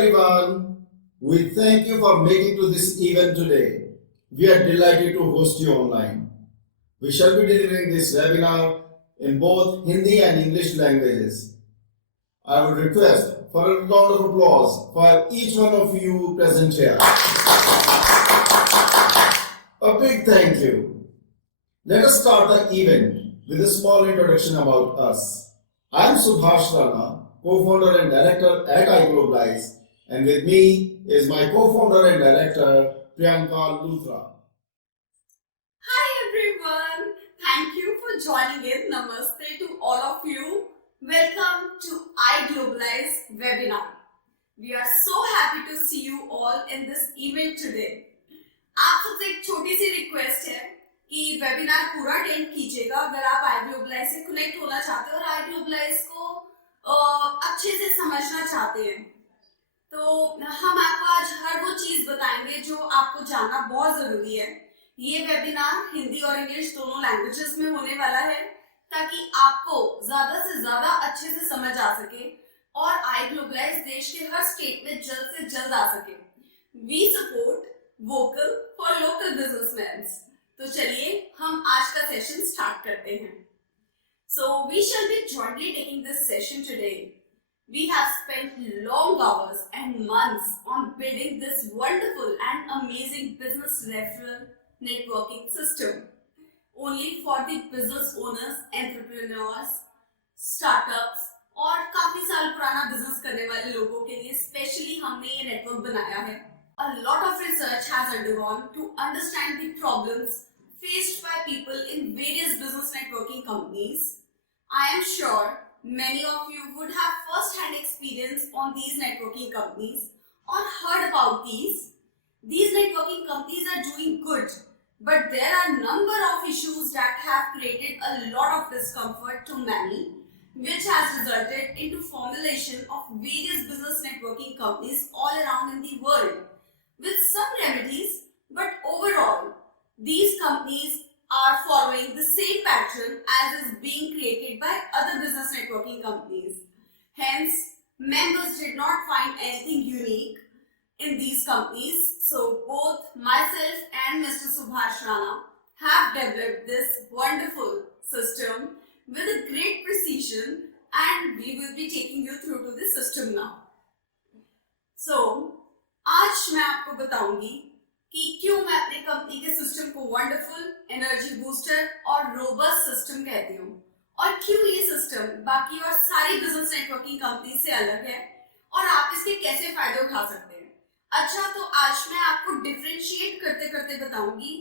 everyone. We thank you for making to this event today. We are delighted to host you online. We shall be delivering this webinar in both Hindi and English languages. I would request for a round of applause for each one of you present here. A big thank you. Let us start the event with a small introduction about us. I am Subhash Rana, co-founder and director at iGlobalize, and with me is my co-founder and director Priyanka Luthra. Hi everyone, thank you for joining in. Namaste to all of you. Welcome to iGlobalize webinar. We are so happy to see you all in this event today. आप सबसे एक छोटी सी request है कि webinar पूरा attend कीजिएगा अगर आप iGlobalize से कनेक्ट होना चाहते हो और iGlobalize को अच्छे से समझना चाहते हैं। तो हम आपको आज हर वो चीज बताएंगे जो आपको जानना बहुत जरूरी है। ये वेबिनार हिंदी और इंग्लिश दोनों लैंग्वेजेस में होने वाला है ताकि आपको ज्यादा से ज्यादा अच्छे से समझ आ सके और iGlobalize देश के हर स्टेट में जल्द से जल्द आ सके। We support vocal for local businessman. तो चलिए हम आज का सेशन स्टार्ट करते हैं। So we shall be jointly taking this session today. We have spent long hours and months on building this wonderful and amazing business referral networking system only for the business owners, entrepreneurs, startups और काफी साल पुराना business करने वाले लोगों के लिए specially हमने ये नेटवर्क बनाया है। A lot of research has undergone to understand the problems faced by people in various business networking companies. I am sure many of you would have first-hand experience on these networking companies or heard about these. These networking companies are doing good, but there are a number of issues that have created a lot of discomfort to many, which has resulted into formulation of various business networking companies all around in the world with some remedies, but overall, these companies are following the same pattern as is being created by other business networking companies. Hence, members did not find anything unique in these companies. So both myself and Mr. Subhash Rana have developed this wonderful system with a great precision, and we will be taking you through to the system now. So, आज मैं आपको बताऊंगी कि क्यों मैं अपनी company के system को वंडरफुल, एनर्जी बूस्टर और रोबस्ट सिस्टम कहती हूँ और क्यों ये सिस्टम बाकी और सारी बिजनेस नेटवर्किंग कंपनी से अलग है और आप इसके कैसे फायदे उठा सकते हैं। अच्छा, तो आज मैं आपको डिफरेंशिएट करते करते बताऊंगी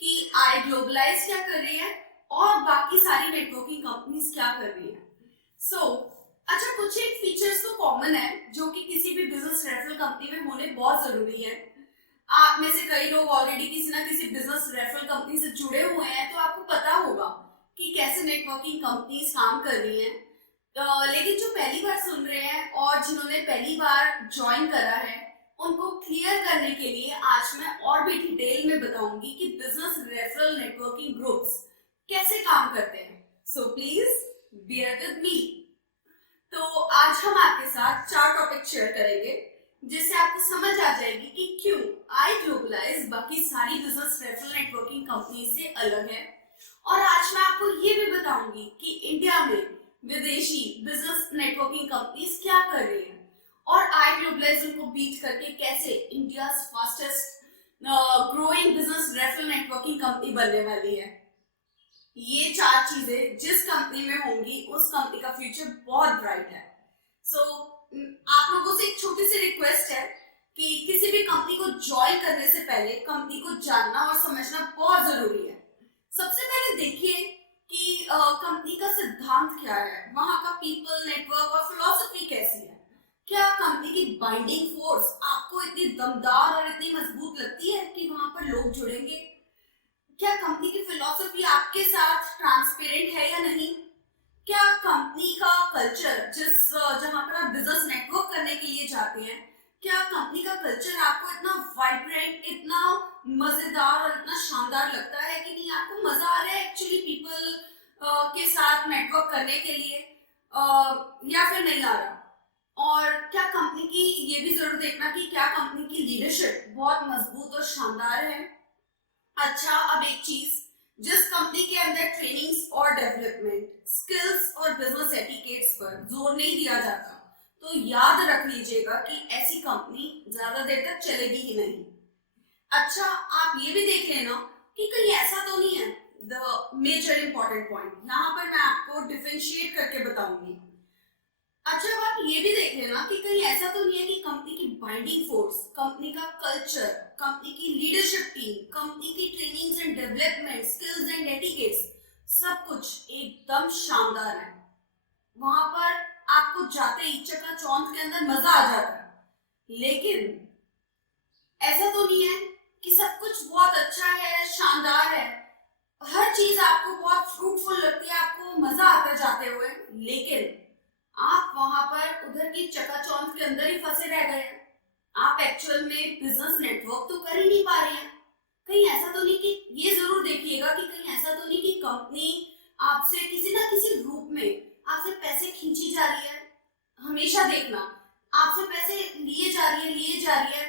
कि iGlobalize क्या कर रही है और बाकी सारी नेटवर्किंग कंपनीज क्या कर रही है। अच्छा, कुछ एक फीचर्स तो कॉमन है जो कि किसी भी बिजनेस रेफरल कंपनी में होने बहुत जरूरी है। आप में से कई लोग ऑलरेडी किसी ना किसी बिजनेस रेफरल कंपनी से जुड़े हुए हैं, तो आपको पता होगा कि कैसे नेटवर्किंग कंपनीज काम कर रही हैं। लेकिन जो पहली बार सुन रहे हैं और जिन्होंने पहली बार ज्वाइन करा है, उनको क्लियर करने के लिए आज मैं और भी डिटेल में बताऊंगी कि बिजनेस रेफरल नेटवर्किंग ग्रुप्स कैसे काम करते हैं। So please bear with me. तो आज हम आपके साथ 4 टॉपिक शेयर करेंगे जिससे आपको समझ आ जाएगी कि क्यों iGlobalize बाकी सारी बिजनेस रेफरल नेटवर्किंग कंपनी से अलग है। और आज मैं आपको ये भी बताऊंगी कि इंडिया में विदेशी बिजनेस नेटवर्किंग कंपनीज क्या कर रही हैं और iGlobalize उनको बीट करके कैसे India fastest growing business referral networking company बनने वाली है। ये 4 चीजें जिस कंपनी में होंगी उस कंपनी का फ्यूचर बहुत ब्राइट है। आप लोगों से एक छोटी सी रिक्वेस्ट है कि किसी भी कंपनी को ज्वाइन करने से पहले कंपनी को जानना और समझना बहुत जरूरी है। सबसे पहले देखिए कि कंपनी का सिद्धांत क्या है, वहां का पीपल नेटवर्क और फिलॉसफी कैसी है। क्या कंपनी की बाइंडिंग फोर्स आपको इतनी दमदार और इतनी मजबूत लगती है कि वहां पर लोग जुड़ेंगे। क्या कंपनी की फिलॉसफी आपके साथ ट्रांसपेरेंट है या नहीं। क्या कंपनी का कल्चर जहां पर आप बिजनेस नेटवर्क करने के लिए जाते हैं, क्या कंपनी का कल्चर आपको इतना वाइब्रेंट, इतना मजेदार और इतना शानदार लगता है कि नहीं। आपको मजा आ रहा है एक्चुअली पीपल के साथ नेटवर्क करने के लिए या फिर नहीं आ रहा। और क्या कंपनी की ये भी जरूर देखना कि क्या कंपनी की लीडरशिप बहुत मजबूत और शानदार है। अच्छा, अब एक चीज, जिस कंपनी के अंदर ट्रेनिंग्स और डेवलपमेंट स्किल्स और बिजनेस एटिकेट्स पर जोर नहीं दिया जाता, तो याद रख लीजिएगा कि ऐसी कंपनी ज्यादा देर तक चलेगी ही नहीं। अच्छा, आप ये भी देख लेना कि कहीं ऐसा तो नहीं है, द मेजर इंपॉर्टेंट पॉइंट यहाँ पर मैं आपको डिफरेंशिएट करके बताऊंगी। अच्छा, अब आप ये भी देख लेना कि कहीं ऐसा तो नहीं है कि कंपनी की बाइंडिंग फोर्स, कंपनी का कल्चर, कंपनी की लीडरशिप टीम, कंपनी की trainings and development skills and etiquettes सब कुछ एकदम शानदार है। वहां पर आपको जाते ही चकाचौंध के अंदर मजा आ जाता है। लेकिन ऐसा तो नहीं है कि सब कुछ बहुत अच्छा है, शानदार है, हर चीज आपको बहुत फ्रूटफुल लगती है, आपको मजा आता है जाते हुए, लेकिन आप वहां पर उधर की चकाचौंध के अंदर ही फंसे रह गए हैं। आप एक्चुअल में बिजनेस नेटवर्क तो कर ही नहीं पा रहे हैं। कहीं ऐसा तो नहीं कि ये जरूर देखिएगा कि कहीं ऐसा तो नहीं कि कंपनी आपसे किसी ना किसी रूप में आपसे पैसे खींची जा रही है। हमेशा देखना, आपसे पैसे लिए जा रही है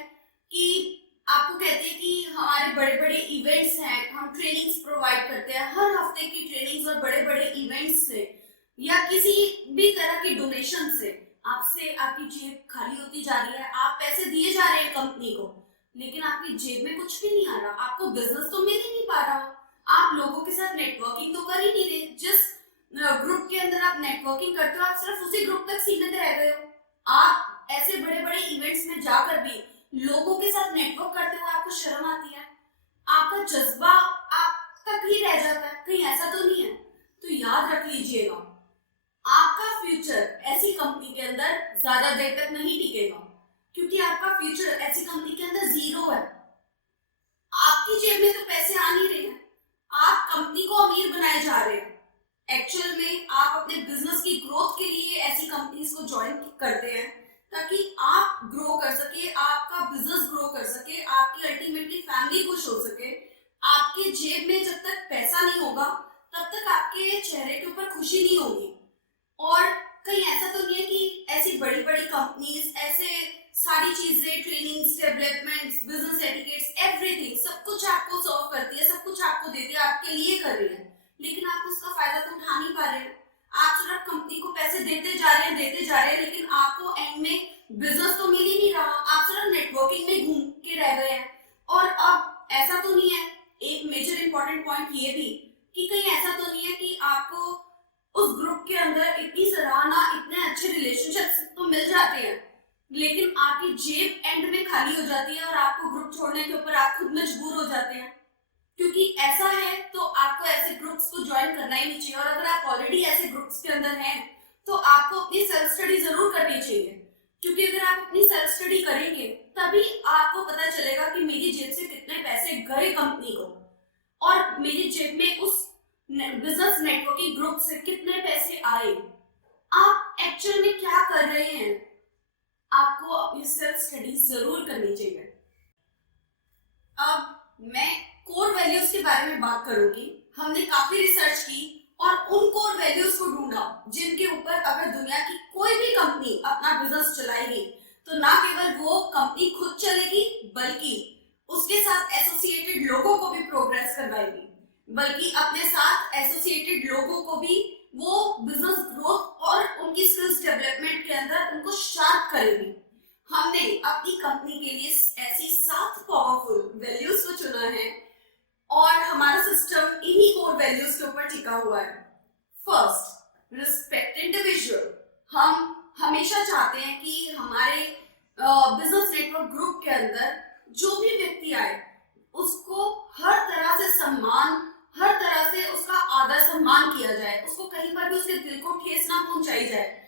कि आपको कहते हैं कि हमारे बड़े बड़े इवेंट्स हैं, हम ट्रेनिंग्स प्रोवाइड करते हैं, हर हफ्ते की ट्रेनिंग्स और बड़े बड़े इवेंट्स से या किसी भी तरह की डोनेशन से आपसे आपकी जेब खाली होती जा रही है। आप पैसे दिए जा रहे हैं कंपनी को, लेकिन आपकी जेब में कुछ भी नहीं आ रहा, आपको बिजनेस तो मिल ही नहीं पा रहा, आप लोगों के साथ नेटवर्किंग तो कर ही नहीं रहे। जिस ग्रुप के अंदर आप नेटवर्किंग करते हो, आप सिर्फ उसी ग्रुप तक सीमित रह गए हो। आप ऐसे बड़े बड़े इवेंट्स में जाकर भी लोगों के साथ नेटवर्क करते हुए आपको शर्म आती है, आपका जज्बा आप तक ही रह जाता है। कहीं ऐसा तो नहीं है? तो याद रख लीजिएगा, आपका फ्यूचर ऐसी कंपनी के अंदर ज्यादा देर तक नहीं टिकेगा, क्योंकि आपका फ्यूचर ऐसी कंपनी के अंदर जीरो है। आपकी जेब में तो पैसे आ नहीं रहे हैं, आप कंपनी को अमीर बनाए जा रहे हैं। एक्चुअल में आप अपने बिजनेस की ग्रोथ के लिए ऐसी कंपनीज को ज्वाइन करते हैं ताकि आप ग्रो कर सके, आपका बिजनेस ग्रो कर सके, आपकी अल्टीमेटली फैमिली खुश हो सके। आपके जेब में जब तक पैसा नहीं होगा तब तक आपके चेहरे के ऊपर खुशी नहीं होगी। और कहीं ऐसा तो नहीं है कि ऐसी बड़ी बड़ी कंपनीज ऐसे सारी चीजें, trainings, developments, business etiquettes, everything सब कुछ आपको सर्व करती है, सब कुछ आपको देती है, आपके लिए कर रही है, लेकिन आप उसका फायदा तो उठा नहीं पा रहे हैं। आप सिर्फ कंपनी को पैसे देते जा रहे हैं, लेकिन आपको एंड में बिजनेस तो मिल ही नहीं रहा, आप सिर्फ नेटवर्किंग में घूम के रह गए हैं। और अब ऐसा तो नहीं है, एक मेजर इंपॉर्टेंट पॉइंट ये भी कि कहीं ऐसा तो नहीं है कि आपको उस ग्रुप के अंदर इतनी सराहना, इतने अच्छे रिलेशनशिप्स तो मिल जाते हैं, लेकिन आपकी जेब एंड में खाली हो जाती है और आपको ग्रुप छोड़ने के ऊपर आप खुद मजबूर हो जाते हैं। क्योंकि ऐसा है तो आपको ऐसे ग्रुप्स को ज्वाइन करना ही नहीं चाहिए, और अगर आप ऑलरेडी ऐसे ग्रुप्स के अंदर हैं तो आपको अपनी सेल्फ स्टडी जरूर करनी चाहिए। क्योंकि अगर आप अपनी सेल्फ स्टडी करेंगे तभी आपको पता चलेगा कि मेरी जेब से कितने पैसे गए कंपनी को, और मेरी जेब में उस बिजनेस नेटवर्किंग ग्रुप से कितने पैसे आए। आप एक्चुअल में क्या कर रहे हैं, आपको अपनी सेल्फ स्टडी जरूर करनी चाहिए। अब मैं कोर वैल्यूज के बारे में बात करूंगी। हमने काफी रिसर्च की और उन कोर वैल्यूज को ढूंढा जिनके ऊपर अगर दुनिया की कोई भी कंपनी अपना बिजनेस चलाएगी तो ना केवल वो कंपनी खुद चलेगी, बल्कि उसके साथ एसोसिएटेड लोगों को भी प्रोग्रेस करवाएगी, बल्कि अपने साथ एसोसिएटेड लोगों को भी वो बिजनेस ग्रोथ और उनकी स्किल्स डेवलपमेंट के अंदर उनको शार्प करेगी। हमने अपनी कंपनी के लिए ऐसी 7 पावरफुल वैल्यूज को चुना है और हमारा सिस्टम इन्हीं कोर वैल्यूज के ऊपर टिका हुआ है। First, respect individual. हम हमेशा चाहते हैं कि हमारे बिजनेस नेटवर्क ग्रुप के अंदर जो भी व्यक्ति आए उसको हर तरह से सम्मान, हर तरह से उसका आदर सम्मान किया जाए, उसको कहीं पर भी उसके दिल को ठेस ना पहुंचाई जाए।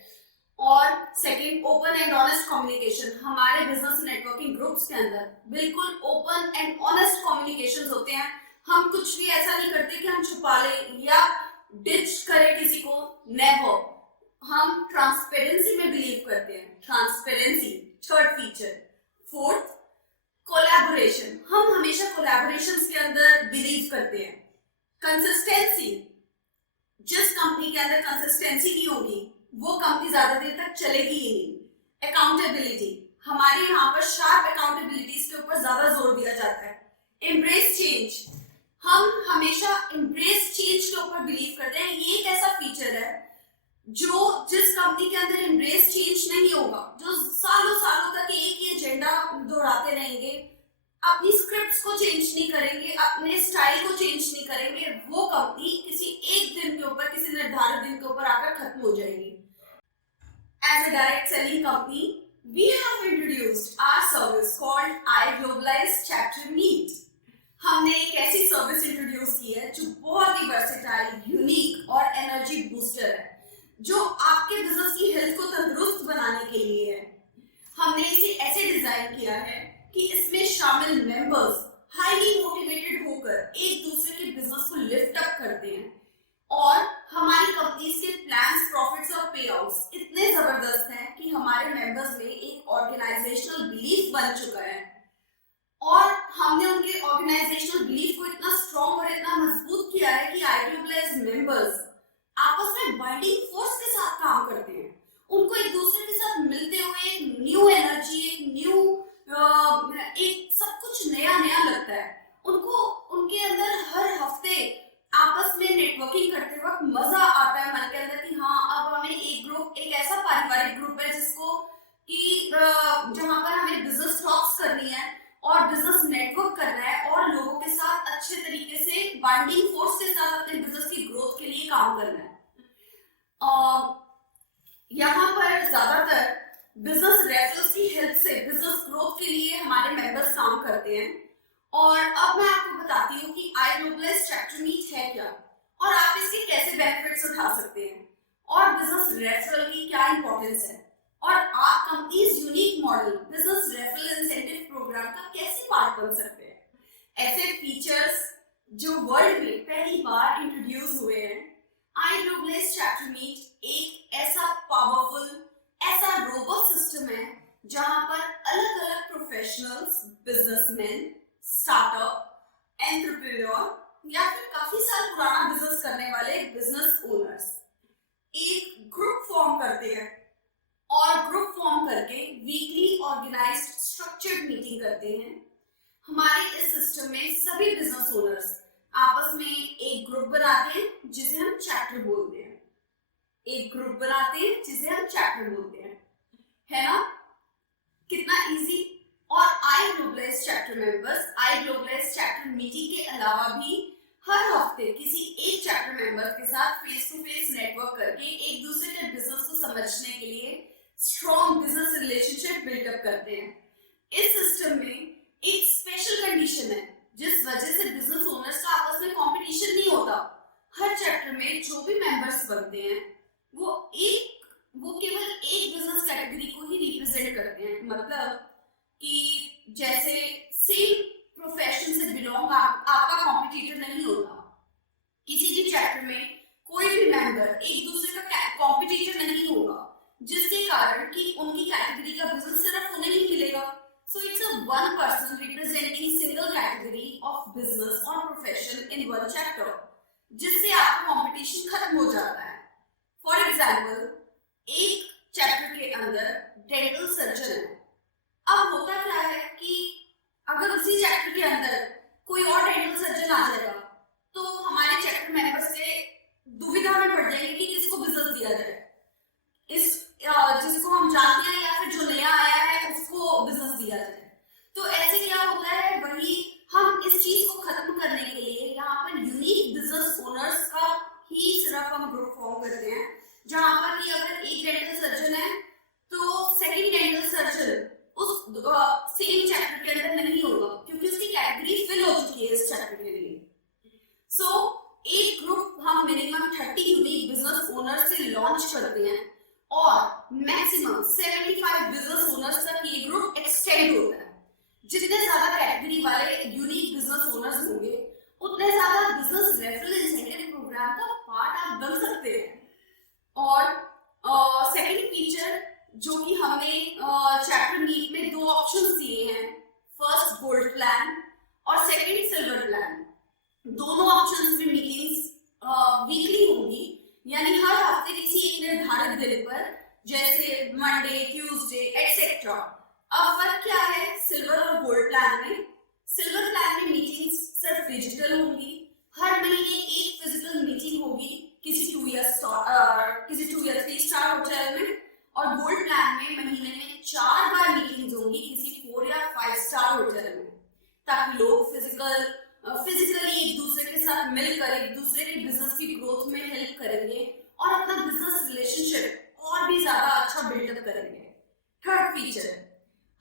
और second, open and honest communication. हमारे बिजनेस नेटवर्किंग ग्रुप्स के अंदर बिल्कुल ओपन एंड ऑनेस्ट कम्युनिकेशन होते हैं। हम कुछ भी ऐसा नहीं करते कि हम छुपा ले या डिच करें किसी को, नेवर। हम ट्रांसपेरेंसी में बिलीव करते हैं, transparency third feature. Fourth, collaboration. हम हमेशा कोलैबोरेशंस के अंदर बिलीव करते हैं। कंसिस्टेंसी, जिस कंपनी के अंदर कंसिस्टेंसी नहीं होगी वो कंपनी ज्यादा देर तक चलेगी ही नहीं। अकाउंटेबिलिटी, हमारे यहाँ पर शार्प अकाउंटेबिलिटीज के ऊपर ज्यादा जोर दिया जाता है। एम्ब्रेस चेंज, हम हमेशा एम्ब्रेस चेंज के ऊपर बिलीव करते हैं। ये एक ऐसा फीचर है जो जिस कंपनी के अंदर एम्ब्रेस चेंज नहीं होगा, जो सालों सालों तक एक ही एजेंडा दोहराते रहेंगे, अपनी स्क्रिप्ट्स को चेंज नहीं करेंगे, अपने स्टाइल को चेंज नहीं करेंगे, वो कंपनी किसी एक दिन के ऊपर, किसी निर्धारित दिन के ऊपर आकर खत्म हो जाएगी। As a direct selling company, we have introduced our service called iGlobalize Chapter Meet. हमने एक ऐसी सर्विस इंट्रोड्यूस की है जो बहुत ही वर्सेटाइल, यूनिक और एनर्जी बूस्टर है, जो आपके बिजनेस की हेल्थ को तंदुरुस्त बनाने के लिए है। हमने इसे ऐसे डिजाइन किया है कि इसमें शामिल मेंबर्स हाईली मोटिवेटेड होकर एक दूसरे के बिजनेस को लिफ्ट अप करते हैं, और हमारी कंपनी के प्लान्स, प्रॉफिट्स और पे आउट्स इतने जबरदस्त हैं कि हमारे मेंबर्स में एक ऑर्गेनाइजेशनल बिलीफ बन चुका है, और हमने उनके ऑर्गेनाइजेशनल बिलीफ को इतना स्ट्रॉन्ग और इतना मजबूत किया है कि iGlobalize मेंबर्स आपस में बाइंडिंग फोर्स के साथ काम करते हैं। उनको एक दूसरे के साथ मिलते हुए एक न्यू एनर्जी, एक सब कुछ नया नया लगता है उनको। उनके अंदर हर हफ्ते आपस में नेटवर्किंग करते वक्त मजा आता है मन के अंदर कि हाँ, अब हमें एक ग्रुप, एक ऐसा पारिवारिक ग्रुप है जिसको कि जहां पर हमें बिजनेस टॉक्स करनी है और बिजनेस नेटवर्क करना है और लोगों के साथ अच्छे तरीके से बाइंडिंग फोर्स के साथ अपने बिजनेस की ग्रोथ के लिए काम करना है। यहाँ पर ज्यादातर बिजनेस रेफरल्स की हेल्प से बिजनेस ग्रोथ के लिए हमारे मेंबर्स काम करते हैं। और अब मैं आपको बताती हूँ कि iGlobalize Chapter Meet है क्या और आप इसके कैसे बेनिफिट्स उठा सकते हैं, और बिजनेस रेफरल की क्या इंपॉर्टेंस है, और आप companies unique model business referral incentive program का कैसे पार्ट बन सकते हैं। ऐसे फीचर्स जो वर्ल्ड में पहली बार इंट्रोड्यूस हुए हैं। iGlobalize Chapter Meet एक ऐसा पावरफुल, ऐसा रोबस्ट सिस्टम है जहां पर अलग अलग प्रोफेशनल्स, बिजनेसमैन, स्टार्टअप, एंटरप्रेन्योर या फिर काफी साल पुराना बिजनेस करने वाले बिजनेस ओनर्स एक ग्रुप फॉर्म करते हैं, और ग्रुप फॉर्म करके वीकली ऑर्गेनाइज्ड स्ट्रक्चर्ड मीटिंग करते हैं। हमारे इस सिस्टम में सभी बिजनेस ओनर्स आपस में एक ग्रुप बनाते हैं जिसे हम चैप्टर बोलते हैं। एक ग्रुप बनाते हैं जिसे हम चैप्टर बोलते हैं, है ना? कितना इजी। और iGlobalize chapter members iGlobalize chapter meeting के अलावा भी हर हफ्ते किसी एक चैप्टर मेंबर के साथ फेस टू फेस नेटवर्क करके एक दूसरे के बिजनेस को समझने के लिए स्ट्रॉन्ग बिजनेस रिलेशनशिप बिल्डअप करते हैं। इस सिस्टम में एक स्पेशल कंडीशन है जिस वजह से बिजनेस ओनर्स का आपस में कंपटीशन नहीं होता। हर चैप्टर में जो भी मेंबर्स बनते हैं वो केवल एक बिजनेस कैटेगरी को ही रिप्रेजेंट करते हैं। मतलब कि जैसे सेम प्रोफेशन से बिलोंग आपका कॉम्पिटिटर नहीं होता। किसी भी चैप्टर में कोई भी मेंबर एक दूसरे का कॉम्पिटिटर नहीं होगा, जिसके कारण कि उनकी कैटेगरी का बिजनेस सिर्फ उन्हें ही मिलेगा। So it's a one person representing single category of business or profession in one chapter, जिससे आपका कंपटीशन खत्म हो जाता है। फॉर एग्जाम्पल, एक चैप्टर के अंदर डेंटल सर्जन है। अब होता क्या है कि अगर उसी चैप्टर के अंदर कोई और डेंटल सर्जन आ जाएगा तो हमारे चैप्टर मेंबर्स के दुविधा में पड़ जाएंगे कि किसको बिजनेस दिया जाए, जिसको हम जानते हैं या फिर जो नया आया है उसको बिजनेस दिया जाए। तो ऐसे क्या होता है, वही हम इस चीज को खत्म करने के लिए यहाँ पर यूनिक बिजनेस ओनर्स का ही सिर्फ हम ग्रुप फॉर्म करते हैं, जहां पर कि अगर एक डेंटल सर्जन है तो सेकंड डेंटल सर्जन उस सेम चैप्टर के अंदर नहीं होगा क्योंकि उसकी कैटेगरी फिल हो चुकी है इस चैप्टर के लिए। सो एक ग्रुप हम मिनिमम 30 यूनिक बिजनेस ओनर्स से लॉन्च करते हैं और मैक्सिमम 75 बिजनेस ओनर्स तक ये ग्रुप एक्सटेंड होता है। जितने ज्यादा कैटेगरी वाले यूनिक बिजनेस ओनर्स होंगे उतने ज्यादा बिजनेस रेफरल इंसेंटिव प्रोग्राम का पार्ट आप बन सकते हैं। और सेकंड फीचर जो कि हमने चैप्टर मीट में दो ऑप्शंस दिए हैं, फर्स्ट गोल्ड प्लान और सेकंड सिल्वर प्लान। दोनों ऑप्शंस में मीटिंग्स वीकली होंगी, यानी हर हफ्ते किसी एक निर्धारित दिन पर, जैसे मंडे, ट्यूसडे, अब फर्क क्या है सिल्वर और गोल्ड प्लान में? सिल्वर प्लान में मीटिंग्स सिर्फ डिजिटल होंगी, हर महीने एक फिजिकल मीटिंग होगी किसी 2 या 3 स्टार होटल में, और गोल्ड प्लान में महीने में 4 बार मीटिंग्स होंगी किसी 4 या 5 स्टार होटल में, ताकि लोग फिजिकली एक दूसरे के साथ मिलकर एक दूसरे के बिजनेस की ग्रोथ में हेल्प करेंगे और अपना बिजनेस रिलेशनशिप और भी ज्यादा अच्छा बिल्डअप करेंगे। Third feature,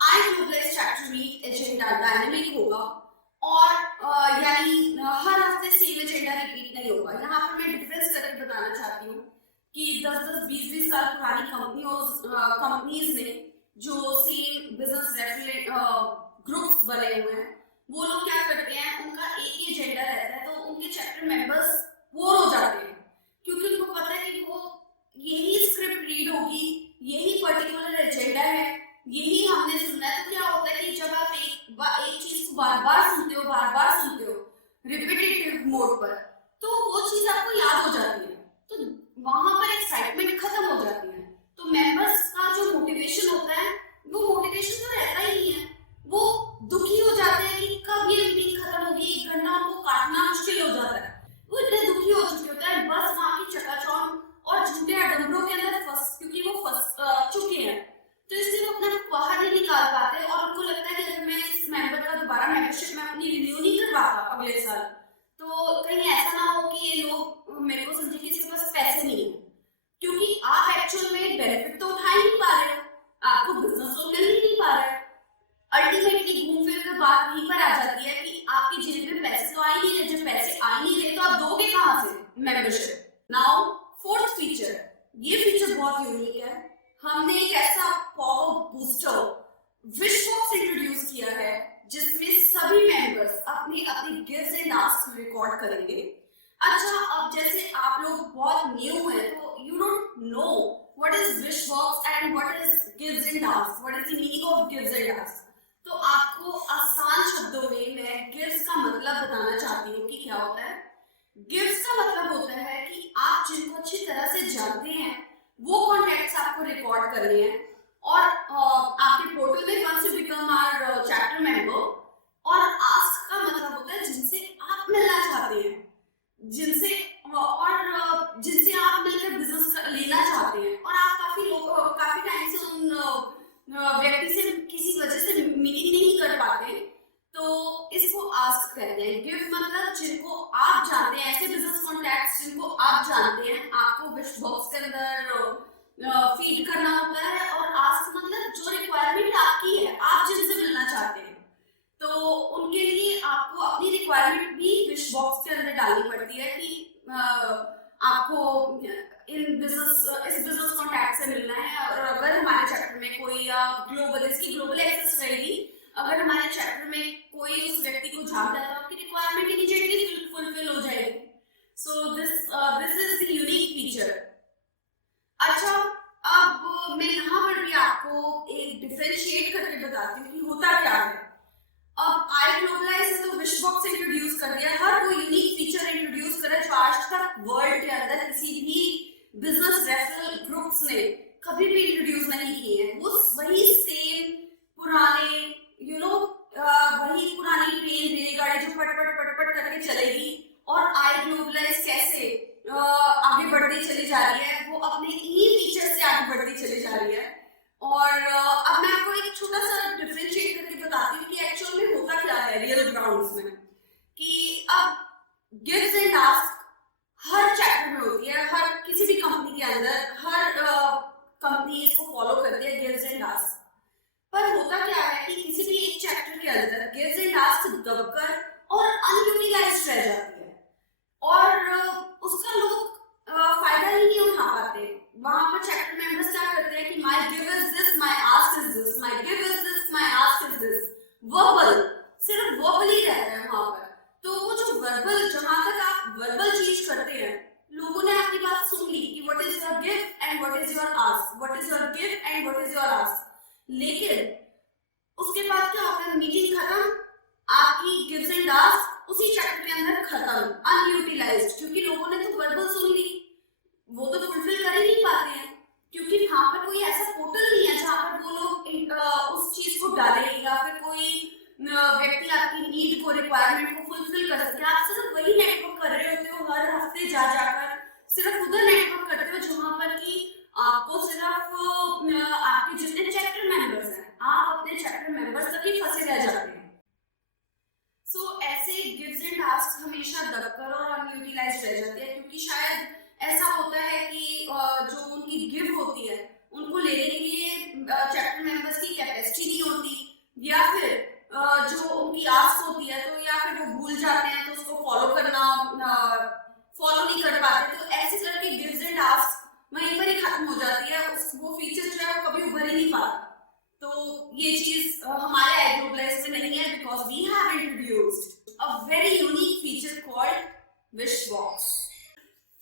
iGlobalize chapter week agenda dynamic होगा और यानी हर हफ्ते सेम एजेंडा रिपीट नहीं होगा। यहाँ पर मैं डिफरेंस करके बताना चाहती हूँ कि 10-10, 20-20 साल पुरानी कंपनीज में जो सेम बिजनेस ग्रुप्स बने हुए हैं, वो लोग क्या करते हैं, उनका एक ही एजेंडा रहता है, तो उनके चैप्टर मेंबर्स बोर हो जाते हैं क्योंकि उनको पता है कि वो यही स्क्रिप्ट रीड होगी, यही पर्टिकुलर एजेंडा है, यही हमने सुनना है। तो क्या होता है कि जब आप एक चीज को बार बार सुनते हो रिपीटेटिव मोड पर, तो वो चीज आपको याद हो जाती है, तो वहां पर एक्साइटमेंट खत्म हो जाती है। तो मेंबर्स का जो मोटिवेशन होता है वो मोटिवेशन तो रहता ही नहीं है, वो दुखी हो जाते हैं कि कब ये मीटिंग खत्म होगी, 1 घंटा उनको काटना मुश्किल हो जाता है। वो इतने दुखी हो चुके होते हैं बस वहां की चकाचौंध और झूठे आडंबरों के अंदर क्योंकि वो फंस चुके हैं, तो इसलिए वो अपना बाहर नहीं निकाल पाते और उनको लगता है कि अगर मैं इस मेंबर का दोबारा मेंबरशिप में अपनी रिन्यू नहीं करवाता अगले साल, तो कहीं ऐसा ना हो कि ये लोग मेरे को समझे कि इसके पास पैसे नहीं है, क्योंकि आप एक्चुअल में बेनिफिट तो उठा ही नहीं पा रहे हो, आपको बिजनेस तो मिल ही नहीं पा रहा है। अल्टीमेटली घूम फिर कर बात वहीं पर आ जाती है कि आपकी जेब में पैसे तो आ ही नहीं रहे, जब पैसे आ ही नहीं रहे तो आप दोगे कहां से मेंबरशिप। नाउ फोर्थ फीचर, ये फीचर बहुत यूनिक है। हमने एक ऐसा popup booster wish box introduce किया है जिसमें सभी मेंबर्स अपनी अपनी गिफ्ट्स एंड आस्क रिकॉर्ड करेंगे। अच्छा, अब जैसे आप लोग बहुत न्यू हैं तो you don't know what is wish box and what is gifts and ask, what is the meaning of gifts and ask. तो आपको आसान शब्दों में मैं गिफ्ट्स का मतलब बताना चाहती हूँ कि क्या होता है। गिफ्ट्स का मतलब होता है कि आप जिनको अच्छी तरह से जानते हैं वो कॉन्टैक्ट्स आपको रिकॉर्ड करने हैं और आपके पोर्टल में once you become our chapter member. और आस्क का मतलब होता है जिनसे आप मिलना चाहते हैं, जिनसे जिनसे आप मिलकर बिजनेस लेना चाहते हैं और आप काफी टाइम से उन व्यक्ति से किसी वजह से मीटिंग नहीं कर पाते, तो इसको आस्क कहते हैं। गिफ्ट मतलब जिनको आप जानते हैं, ऐसे बिजनेस कॉन्टैक्ट्स जिनको आप जानते हैं, आपको विश बॉक्स के अंदर फीड करना होता है। और आस्क मतलब जो रिक्वायरमेंट आपकी है, आप जिनसे मिलना चाहते हैं, तो उनके लिए आपको अपनी रिक्वायरमेंट भी विश बॉक्स के अंदर डालनी पड़ती है कि आपको इस बिजनेस कॉन्टैक्ट से मिलना है। और अगर हमारे चैप्टर में कोई इसकी ग्लोबल एक्सेस रहेगी, अगर हमारे चैप्टर में कोई उस व्यक्ति को जानता है तो आपकी रिक्वायरमेंट इमीडिएटली फुलफिल हो जाएगी। So this is the unique feature. अच्छा, अब मैं यहाँ पर भी आपको एक डिफरेंशिएट करके बताती हूँ कि होता क्या है। अब आई ग्लोबलाइज तो विश बॉक्स इंट्रोड्यूस कर दिया, हर कोई यूनिक फीचर इंट्रोड्यूस करा जो आज तक वर्ल्ड के अंदर किसी भी बिजनेस रेफरल ग्रुप्स ने कभी भी इंट्रोड्यूस नहीं किए हैं। वो वही सेम पुराने वही पुरानी ट्रेन रेलगाड़ी जो पट करके चलेगी और आई ग्लोबलाइज कैसे आगे बढ़ती चली जा रही है, वो अपने इन्हीं फीचर से आगे बढ़ती चली जा रही है। और अब मैं आपको एक छोटा सा डिफरेंशिएट करके बताती हूँ कि एक्चुअल में होता क्या है रियल ग्राउंड्स में। कि अब gifts and ask her chapter में होती है, हर किसी भी कंपनी के अंदर हर कंपनी इसको फॉलो करती है गिफ्ट्स एंड आस्क। पर होता क्या है कि किसी भी एक चैप्टर के अंदर गिफ्ट्स एंड आस्क दबकर और अनयूटिलाइज्ड रह जाती है और उसका लोग फायदा ही नहीं उठा पाते। वहां पर चैप्टर मेंबर्स क्या करते हैं कि my give is this, my ask is this, my give is this, my ask is this, verbal, सिर्फ वर्बल ही रहता है वहां पर। तो वो जो वर्बल, जहां तक आप वर्बल चीज करते हैं, लोगों ने आपकी बात सुन ली कि what is your gift and what is your ask, what is your gift and what is your ask, लेकिन उसके बाद क्या होता है, मीटिंग खत्म, आपकी गिफ्ट एंड आस्क उसी चैप्टर के अंदर खत्म, अनयूटिलाइज्ड, क्योंकि लोगों ने तो वर्बल सुन ली, वो तो फुलफिल कर ही नहीं पाते हैं क्योंकि वहां पर कोई ऐसा पोर्टल नहीं है जहां पर वो लोग उस चीज को डाले या फिर कोई व्यक्ति आपकी नीड को रिक्वायरमेंट को फुलफिल कर सके। आप सिर्फ वही नेटवर्क कर रहे होते हो हर हफ्ते जा जाकर, सिर्फ उधर नेटवर्क करते हो जहां पर कि आपको सिर्फ आपके जितने चैप्टर मेंबर्स हैं, आप अपने चैप्टर मेंबर्स तक ही फंसे रह जाते हैं। सो ऐसे गिव्स एंड टास्क हमेशा दबकर और अनयूटिलाइज रह जाते हैं, क्योंकि शायद ऐसा होता है कि जो उनकी गिव होती है उनको लेने के लिए चैप्टर मेंबर्स की कैपेसिटी नहीं होती, या फिर जो उनकी आस्क होती है तो या फिर वो भूल जाते हैं तो उसको फॉलो नहीं कर पाते। तो ऐसे तरह के गिव्स एंड टास्क वहीं पर ही खत्म हो जाती है, वो फीचर जो है वो कभी उभर ही नहीं पाता। तो ये चीज हमारे iGlobalize में नहीं है, because we have introduced a very unique feature called wish box.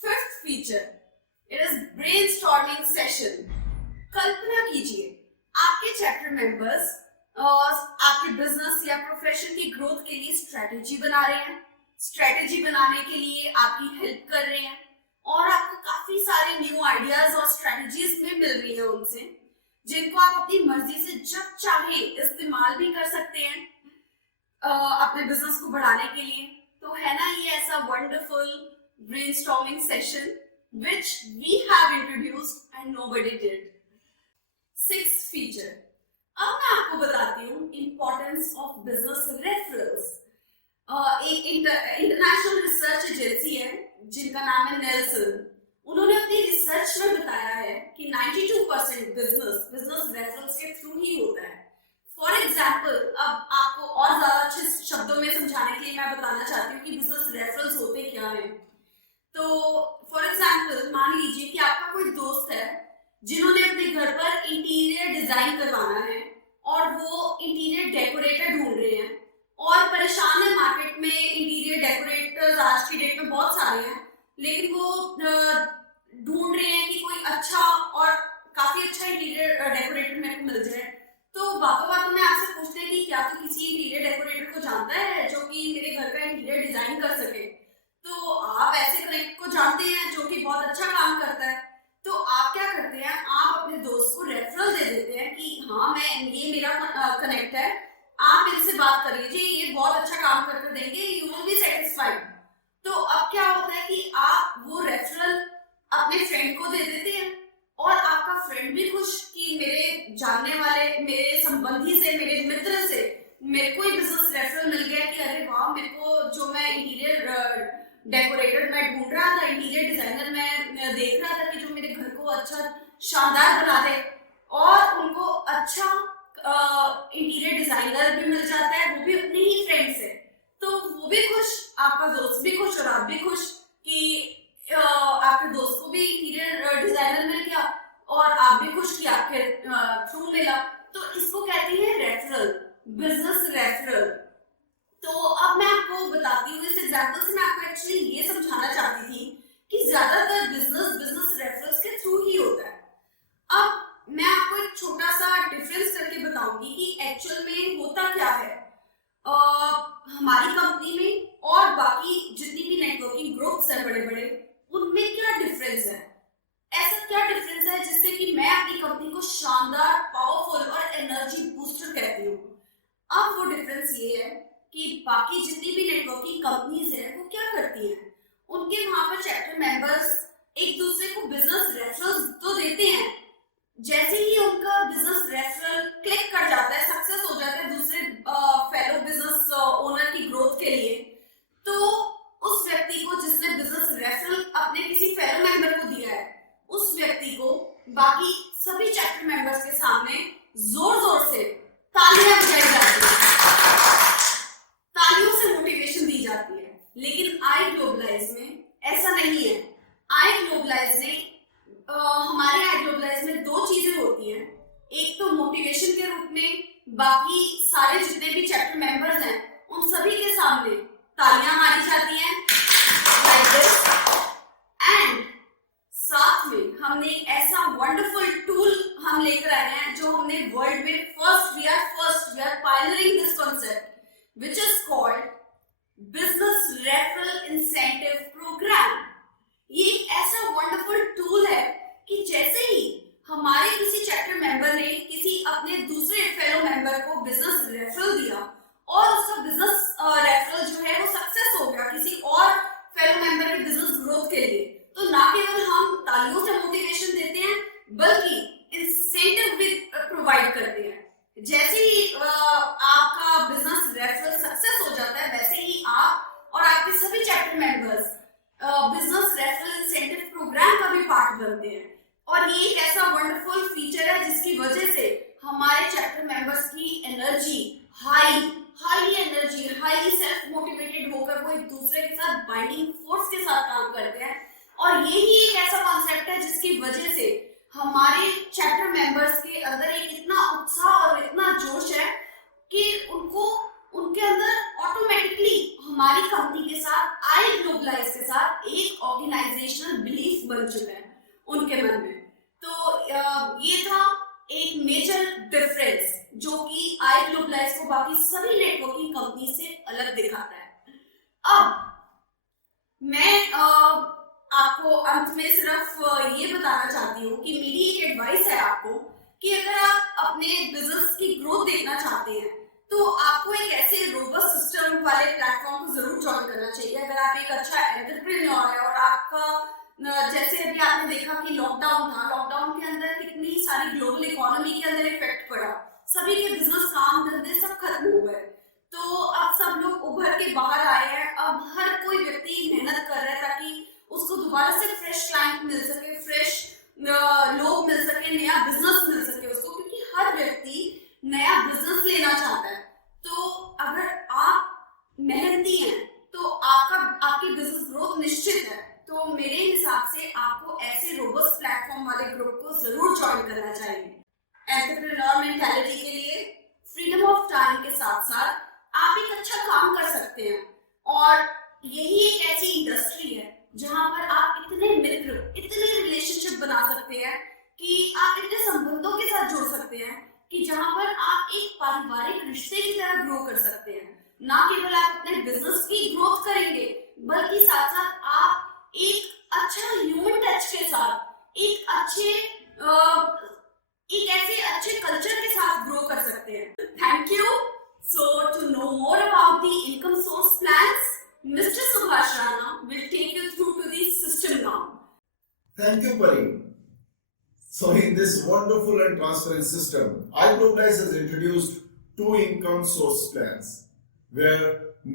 Fifth feature, it is brainstorming session. कल्पना कीजिए आपके चैप्टर मेंबर्स आपके बिजनेस या प्रोफेशन की ग्रोथ के लिए स्ट्रेटेजी बना रहे हैं, स्ट्रेटेजी बनाने के लिए आपकी हेल्प कर रहे हैं और आपको काफी सारे न्यू आइडियाज और स्ट्रेटेजीज में मिल रही है उनसे, जिनको आप अपनी मर्जी से जब चाहे इस्तेमाल भी कर सकते हैं अपने बिजनेस को बढ़ाने के लिए। तो है ना ये ऐसा wonderful brainstorming session which we have introduced and nobody did. Sixth feature, अब मैं आपको बताती हूँ importance of business referrals. एक इंटरनेशनल रिसर्च एजेंसी है जिनका नाम है नेल्सन। उन्होंने अपनी रिसर्च में बताया है कि 92% बिजनेस रेफरल्स के थ्रू ही होता है। फॉर एग्जाम्पल, अब आपको और ज्यादा अच्छे शब्दों में समझाने के लिए मैं बताना चाहती हूँ कि बिजनेस रेफरल्स होते क्या हैं। तो फॉर एग्जाम्पल, मान लीजिए कि आपका कोई दोस्त है जिन्होंने अपने घर पर इंटीरियर डिजाइन करवाना है और वो इंटीरियर डेकोरेटर ढूंढ रहे हैं और परेशान है। मार्केट में इंटीरियर डेकोरेटर्स आज की डेट में बहुत सारे हैं, लेकिन वो ढूंढ रहे हैं कि कोई अच्छा और काफी अच्छा इंटीरियर डेकोरेटर मेरे को मिल जाए। तो बातों में आपसे पूछते हैं कि क्या तू किसी इंटीरियर डेकोरेटर को जानता है जो कि मेरे घर का इंटीरियर डिजाइन कर सके। तो आप ऐसे कनेक्ट को जानते हैं जो कि बहुत अच्छा काम करता है। तो आप क्या करते हैं, आप अपने दोस्त को रेफरल दे देते हैं कि हाँ ये मेरा कनेक्ट है, आप इनसे बात कर लीजिए, ये बहुत अच्छा काम करके देंगे, यू विल बी सेटिस्फाइड। तो अब क्या होता है कि आप वो रेफरल अपने फ्रेंड को दे देते हैं और आपका फ्रेंड भी खुश कि मेरे जानने वाले, मेरे संबंधी से, मेरे मित्र से मेरे को ही बिजनेस रेफरल मिल गया कि अरे वाह, मेरे को जो मैं इंटीरियर डेकोरेटर मैं ढूंढ रहा था, इंटीरियर डिजाइनर मैं देख रहा था कि जो मेरे घर को अच्छा शानदार बना दे, और उनको अच्छा इंटीरियर डिजाइनर भी मिल जाता है, वो भी अपने ही फ्रेंड से। तो वो भी खुश, आपका दोस्त भी खुश और आप भी खुश कि आपके दोस्त को भी इंटीरियर डिजाइनर मिल गया और आप भी खुश कि आपके थ्रू मिला। तो इसको कहते हैं रेफरल, बिजनेस रेफरल। तो अब मैं आपको बताती हूँ, इस एग्जांपल से मैं आपको एक्चुअली ये समझाना चाहती थी कि ज्यादातर बिजनेस रेफरल्स के थ्रू ही होता है। अब मैं आपको एक छोटा सा डिफरेंस करके बताऊंगी कि एक्चुअल में होता क्या है हमारी कंपनी में और बाकी जितनी भी नेटवर्किंग ग्रुप्स है बड़े बड़े, उनमें क्या डिफरेंस है। ऐसा क्या डिफरेंस है जिससे कि मैं अपनी कंपनी को शानदार, पावरफुल और एनर्जी बूस्टर कहती हूँ। अब वो डिफरेंस ये है कि बाकी जितनी भी नेटवर्किंग कंपनीज है वो क्या करती हैं, उनके वहां पर चैप्टर मेंबर्स एक दूसरे को बिजनेस रेफरल्स तो देते हैं। जैसे ही उनका बिजनेस रेफरल क्लिक कर जाता है, सक्सेस हो जाता है दूसरे फेलो बिजनेस ओनर की ग्रोथ के लिए, तो उस व्यक्ति को जिसने बिजनेस रेफरल अपने किसी फेलो मेंबर को दिया है, उस व्यक्ति को बाकी सभी चैप्टर मेंबर्स के सामने जोर जोर से तालियां बजाई जाती है, तालियों से मोटिवेशन दी जाती है। लेकिन iGlobalize में ऐसा नहीं है। iGlobalize ने हमारे iGlobalize में दो चीजें होती हैं, एक तो मोटिवेशन के रूप में बाकी सारे जितने भी चैप्टर मेंबर्स हैं उन सभी के सामने तालियां मारी जाती हैं like this, एंड साथ में हमने ऐसा वंडरफुल टूल हम लेकर आए हैं जो हमने वर्ल्ड में we are pioneering this concept which is called business referral incentive program। ये एक ऐसा वंडरफुल टूल है कि जैसे ही जैसे ही आपका बिजनेस रेफरल सक्सेस हो जाता है, वैसे ही आप और आपके सभी chapter members business referral incentive program का भी पार्ट बनते हैं। और ये एक ऐसा वंडरफुल फीचर है जिसकी वजह से हमारे चैप्टर मेंबर्स की energy highly energy, highly self motivated होकर वो एक दूसरे के साथ बाइंडिंग फोर्स के साथ काम करते हैं। और यही एक ऐसा कॉन्सेप्ट है जिसकी वजह से हमारे चैप्टर मेंबर्स के अंदर एक इतना उत्साह और इतना जोश है कि उनके अंदर ऑटोमेटिकली हमारी कंपनी के साथ, आई ग्लोबलाइज के साथ एक ऑर्गेनाइजेशनल बिलीफ बन चुका है उनके मन में। तो ये था एक मेजर डिफरेंस जो कि आई ग्लोबलाइज को बाकी सभी नेटवर्किंग कंपनी से अलग दिखाता है। अब मैं आपको अंत में सिर्फ ये बताना चाहती हूँ कि मेरी एक एडवाइस है आपको कि अगर आप अपने बिजनेस की ग्रोथ देखना चाहते हैं तो आपको एक ऐसे रोबस्ट सिस्टम वाले प्लेटफॉर्म को जरूर ज्वाइन करना चाहिए। अगर आप एक अच्छा एंटरप्रेन्योर है और आपका जैसे अभी आपने देखा कि लॉकडाउन था, लॉकडाउन के अंदर कितनी सारी ग्लोबल इकोनॉमी के अंदर इफेक्ट पड़ा, सभी के बिजनेस काम धंधे सब खत्म हो गए। तो अब सब लोग उभर के बाहर आए हैं। अब हर कोई व्यक्ति मेहनत कर रहा है ताकि उसको दोबारा से फ्रेश क्लाइंट मिल सके, फ्रेश लोग मिल सके, नया बिजनेस मिल सके उसको, क्योंकि हर व्यक्ति नया बिजनेस लेना चाहता है। तो अगर आप मेहनती हैं तो आपकी बिजनेस ग्रोथ निश्चित है। तो मेरे हिसाब से आपको ऐसे रोबस्ट प्लेटफॉर्म वाले ग्रुप को जरूर ज्वाइन करना चाहिए। एंटरप्रेन्योर मेंटालिटी के लिए फ्रीडम ऑफ टाइम के साथ साथ आप एक अच्छा काम कर सकते हैं। और यही एक ऐसी इंडस्ट्री है जहां पर आप इतने मित्र, इतने रिलेशनशिप बना सकते हैं कि आप इतने संबंधों के साथ जुड़ सकते हैं कि जहां पर आप एक पारिवारिक रिश्ते की तरह ग्रो कर सकते हैं। ना केवल आप अपने बिजनेस की ग्रोथ करेंगे बल्कि साथ साथ आप एक अच्छा ह्यूमन टच के साथ एक ऐसे अच्छे कल्चर के साथ ग्रो कर सकते हैं। Thank you. So to know more about the income source plans, Mr. Subhash Rana will take you through to the system now. Thank you, Pari. So in this wonderful and transparent system, iGlobalize has introduced two income source plans where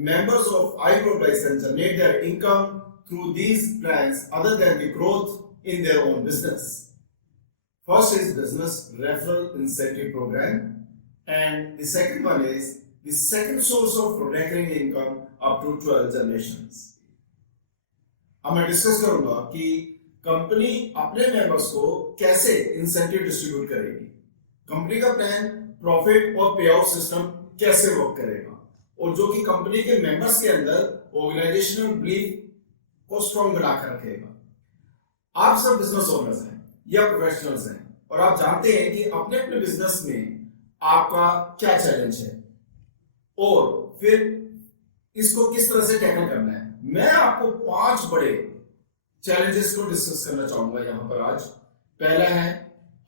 members of iGlobalize can generate their income through these plans other than the growth in their own business. First is Business Referral Incentive Program, and the second one is the second source of recurring income up to 12 generations. अब मैं discuss करूंगा कि company अपने members को कैसे incentive distribute करेगी, company का plan, profit और पे आउट सिस्टम कैसे वर्क करेगा, और जो कि कंपनी के मेंबर्स के अंदर ऑर्गेनाइजेशनल बिलीफ को स्ट्रॉन्ग बनाकर रखेगा। आप सब बिजनेस ओनर्स हैं या प्रोफेशनल्स हैं और आप जानते हैं कि अपने अपने बिजनेस में आपका क्या चैलेंज है और फिर इसको किस तरह से टैकल करना है। मैं आपको 5 बड़े चैलेंजेस को डिस्कस करना चाहूंगा यहां पर आज। पहला है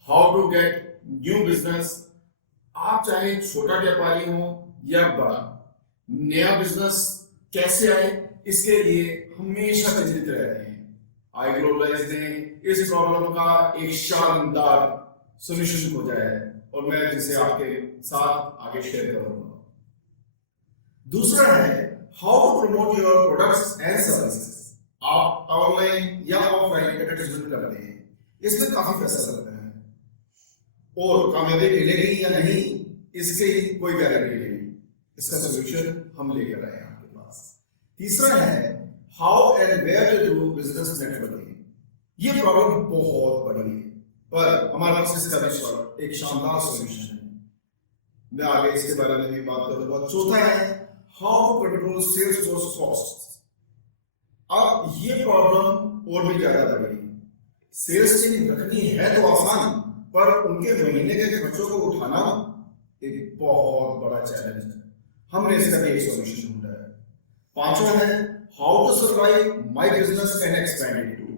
how to get new business. आप चाहे छोटा व्यापारी हो या बड़ा, नया बिजनेस कैसे आए इसके लिए हमेशा चिंतित रह रहे हैं। iGlobalize ने इस प्रॉब्लम का एक शानदार सॉल्यूशन खोजा है और मैं जिसे आपके साथ आगे शेयर करूंगा। दूसरा है how to promote your products and services. आप ऑनलाइन या ऑफलाइन एडवर्टाइजमेंट करते हैं, इसमें काफी पैसा लगता है और कामयाबी मिलेगी या नहीं इसकी कोई गारंटी नहीं। इसका सॉल्यूशन हम लेकर आए हैं आपके पास। तीसरा है how and where to do business networking. ये प्रॉब्लम बहुत बड़ी है पर हमारे पास इसका एक शानदार सॉल्यूशन है। मैं आगे इसके बारे में भी बात करूंगा। चौथा है how to control sales force cost. अब ये प्रॉब्लम और भी ज्यादा बड़ी है। सेल्स टीम रखनी है तो आसान, पर उनके महीने के खर्चों को उठाना एक बहुत बड़ा चैलेंज है। हमने इसका एक सॉल्यूशन ढूंढा है। पांचवा है how to survive my business and expand it too.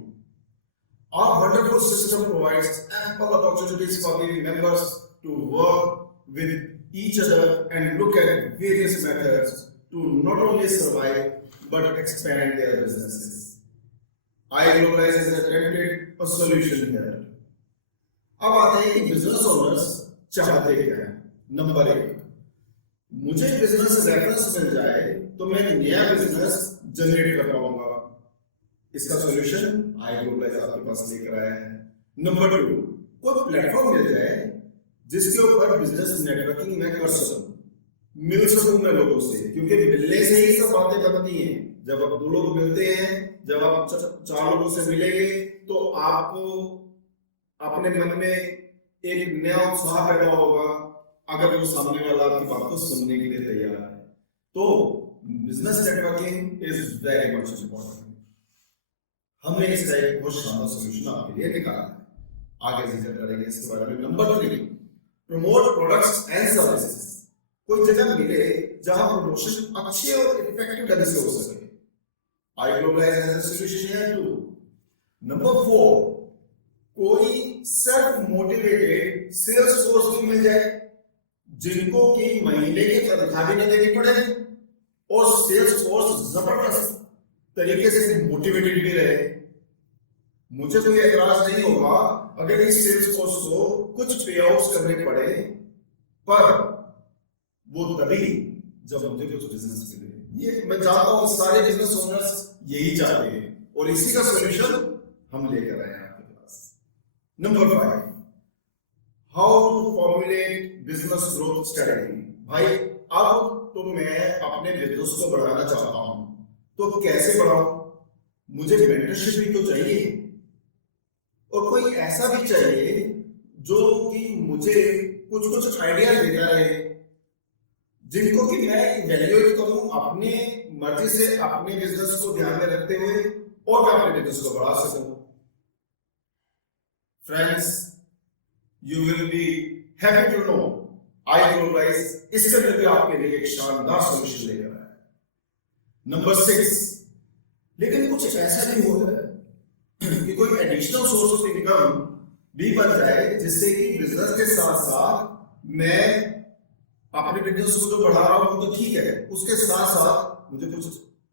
Our wonderful system provides ample opportunities for the members to work with each other and look at various methods to not only survive but expand their businesses. iGlobalize has attempted a solution here. अब आते हैं कि business owners चाहते क्या हैं। Number 1, मुझे business reference मिल जाए तो मैं एक नया बिजनेस जनरेट कर पाऊंगा। इसका सॉल्यूशन iGlobalize आपके पास लेकर आया है। नंबर 2, कोई प्लेटफॉर्म मिल जाए जिसके ऊपर बिजनेस नेटवर्किंग मैं कर सकूं, मिल सकूं मैं लोगों से, क्योंकि मिलने से ही सब बातें बनती हैं। जब आप दो लोग मिलते हैं, जब आप चार लोगों से मिलेंगे तो आपको अपने मन में एक नया उत्साह पैदा होगा, अगर वो सामने वाला आपकी बात को सुनने के लिए तैयार है। तो business networking is very much important. हमने इसका एक बहुत शानदार सॉल्यूशन आपके लिए निकाला है, आगे जिक्र करेंगे इसके बारे में। Number 3, promote products and services. कोई जगह मिले जहां प्रमोशन अच्छे और इफेक्टिव ढंग से हो सके, iGlobalize has a solution here too. Number 4, कोई सेल्फ मोटिवेटेड सेल्स फोर्स भी मिल जाए जिनको कि महीने की तनख्वाह भी न देनी पड़े और सेल्स फोर्स जबरदस्त तरीके से मोटिवेटेड भी रहे। मुझे कोई एतराज नहीं होगा अगर इस सेल्स फोर्स को कुछ पे आउट्स करने पड़े, पर वो तभी जब मुझे कुछ बिजनेस मिले। ये मैं जानता हूं सारे बिजनेस ओनर्स यही चाहते हैं और इसी का सॉल्यूशन हम लेकर आए हैं आपके पास। Number 5, how to formulate business growth strategy. भाई अब तो मैं अपने बिजनेस को बढ़ाना चाहता हूं, तो कैसे बढ़ाऊं? मुझे मेंटरशिप भी तो चाहिए और कोई ऐसा भी चाहिए जो कि मुझे कुछ कुछ आइडिया देता रहे, जिनको कि मैं इवैल्यूएट करूं अपने मर्जी से, अपने बिजनेस को ध्यान में रखते हुए, और मैं अपने बिजनेस को बढ़ा सकूं। Friends, you will be happy to know iGlobalize इसके अंदर भी आपके लिए एक शानदार सॉल्यूशन लेकर आया है। नंबर 6, लेकिन कुछ ऐसा नहीं होता है कि कोई एडिशनल सोर्स ऑफ इनकम भी बन जाए, जिससे कि बिजनेस के साथ साथ मैं अपने बिजनेस को जो बढ़ा रहा हूं तो ठीक है, उसके साथ साथ मुझे कुछ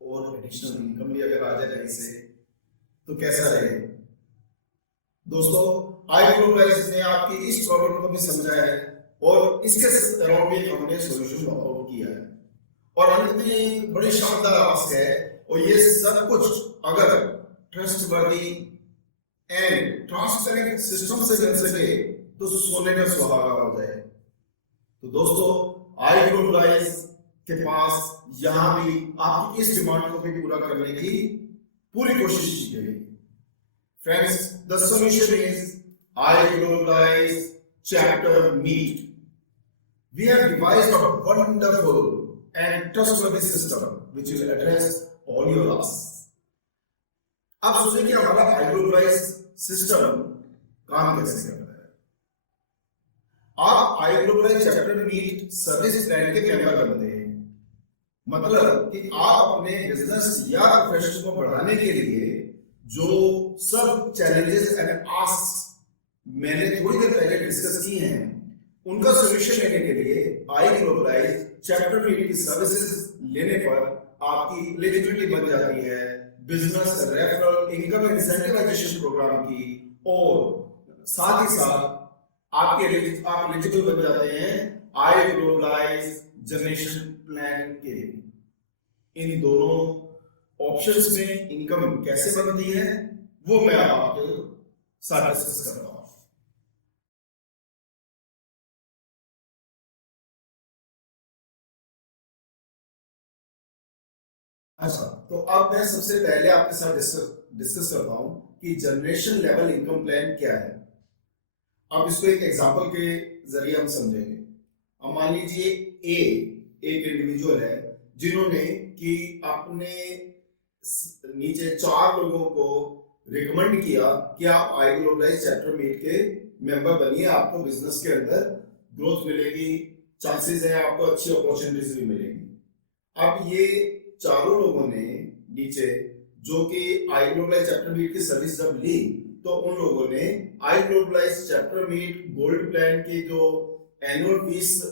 और एडिशनल इनकम भी अगर आ जाए कहीं से तो कैसा रहे। दोस्तों, iGlobalize ने आपकी इस प्रॉब्लम को भी समझा है और इसके अराउंड भी हमने सॉल्यूशन आउट किया है, और अंत में एक बड़ी शानदार आस्क है, और ये सब कुछ अगर ट्रस्टवर्दी एंड ट्रांसपेरेंट सिस्टम से बन सके तो सोने का सुहागा हो जाए। तो दोस्तों, iGlobalize के पास यहां भी आपकी इस डिमांड को भी पूरा करने की पूरी कोशिश की गई। Friends, the solution is iGlobalize chapter meet. We have devised a wonderful and trustworthy system which will address all your asks. अब सोचिए कि हमारा iGlobalize सिस्टम काम कैसे करता है। आप iGlobalize chapter meet service plan के मेंबर बनते हैं, मतलब कि आप अपने बिजनेस या प्रोफेशन को बढ़ाने के लिए जो सब चैलेंजेस एंड आस्क मैंने थोड़ी देर पहले डिस्कस की हैं, उनका सॉल्यूशन लेने के लिए iGlobalize चैप्टर मीट की सर्विसेज लेने पर आपकी एलिजिबिलिटी बन जाती है business referral income incentivization program की, और साथ ही साथ आप एलिजिबल बन जाते हैं iGlobalize जनरेशन प्लान के। इन दोनों ऑप्शंस में इनकम कैसे बनती है वो मैं आपके साथ डिस्कस कर रहा हूं। अच्छा, तो अब मैं सबसे पहले आपके साथ डिस्कस करता हूं कि जनरेशन लेवल इनकम प्लान क्या है। अब इसको एक एग्जांपल के जरिए हम समझेंगे। अब मान लीजिए एक इंडिविजुअल है जिन्होंने कि अपने नीचे 4 लोगों को रिकमेंड किया कि आप iGlobalize चैप्टर मीट के मेंबर बनिए, आपको बिजनेस के अंदर ग्रोथ मिलेगी, चांसेस है आपको अच्छी अपॉर्चुनिटीज भी मिलेगी। अब ये चारों लोगों ने नीचे जो कि iGlobalize चैप्टर मीट की सर्विस जब ली, तो उन लोगों ने iGlobalize chapter meet gold plan की जो एनुअल फीस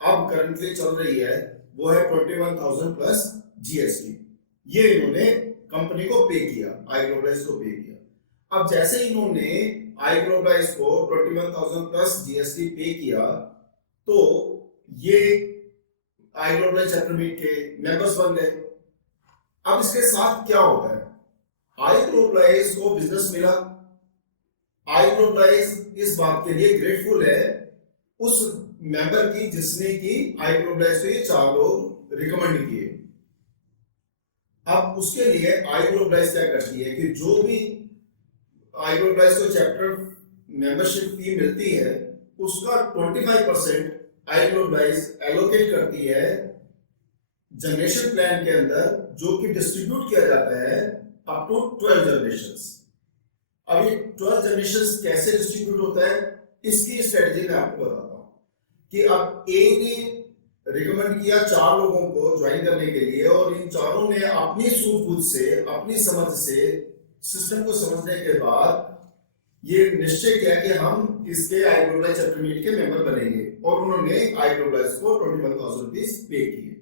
अब करंटली चल रही है वो है 21,000 प्लस जीएसटी। ये इन्होंने कंपनी को पे किया, iGlobalize को पे किया। अब जैसे इन्होंने iGlobalize को 21,000 प्लस जीएसटी पे किया, तो ये आई ग्लोबलाइज चैप्टर मीट के मेंबर्स बन गए। अब इसके साथ क्या होता है, आई ग्लोबलाइज को बिजनेस मिला, आई ग्लोबलाइज इस बात के लिए ग्रेटफुल है उस मेंबर की जिसने की आई ग्लोबलाइज को ये 4 लोग रिकमेंड किए। अब उसके लिए आई ग्लोबलाइज क्या करती है कि जो भी आई ग्लोबलाइज को चैप्टर मेंबरशिप फी मिलती है उसका 25% आई ग्लोबलाइज एलोकेट करती है जनरेशन प्लान के अंदर, जो कि डिस्ट्रीब्यूट किया जाता है अप टू 12 जनरेशंस। अब ये 12 जनरेशंस कैसे डिस्ट्रीब्यूट होता है, इसकी स्ट्रेटजी मैं आपको बताता हूं कि अब ए ने रिकमेंड किया 4 लोगों को ज्वाइन करने के लिए, और इन चारों ने अपनी सूझबूझ से, अपनी समझ से, सिस्टम को समझने के बाद ये निश्चय किया कि हम इसके आई ग्लोबलाइज चैप्टर मीट के मेंबर बनेंगे, और उन्होंने आई ग्लोबलाइज को 21,000 रुपीज पे किए।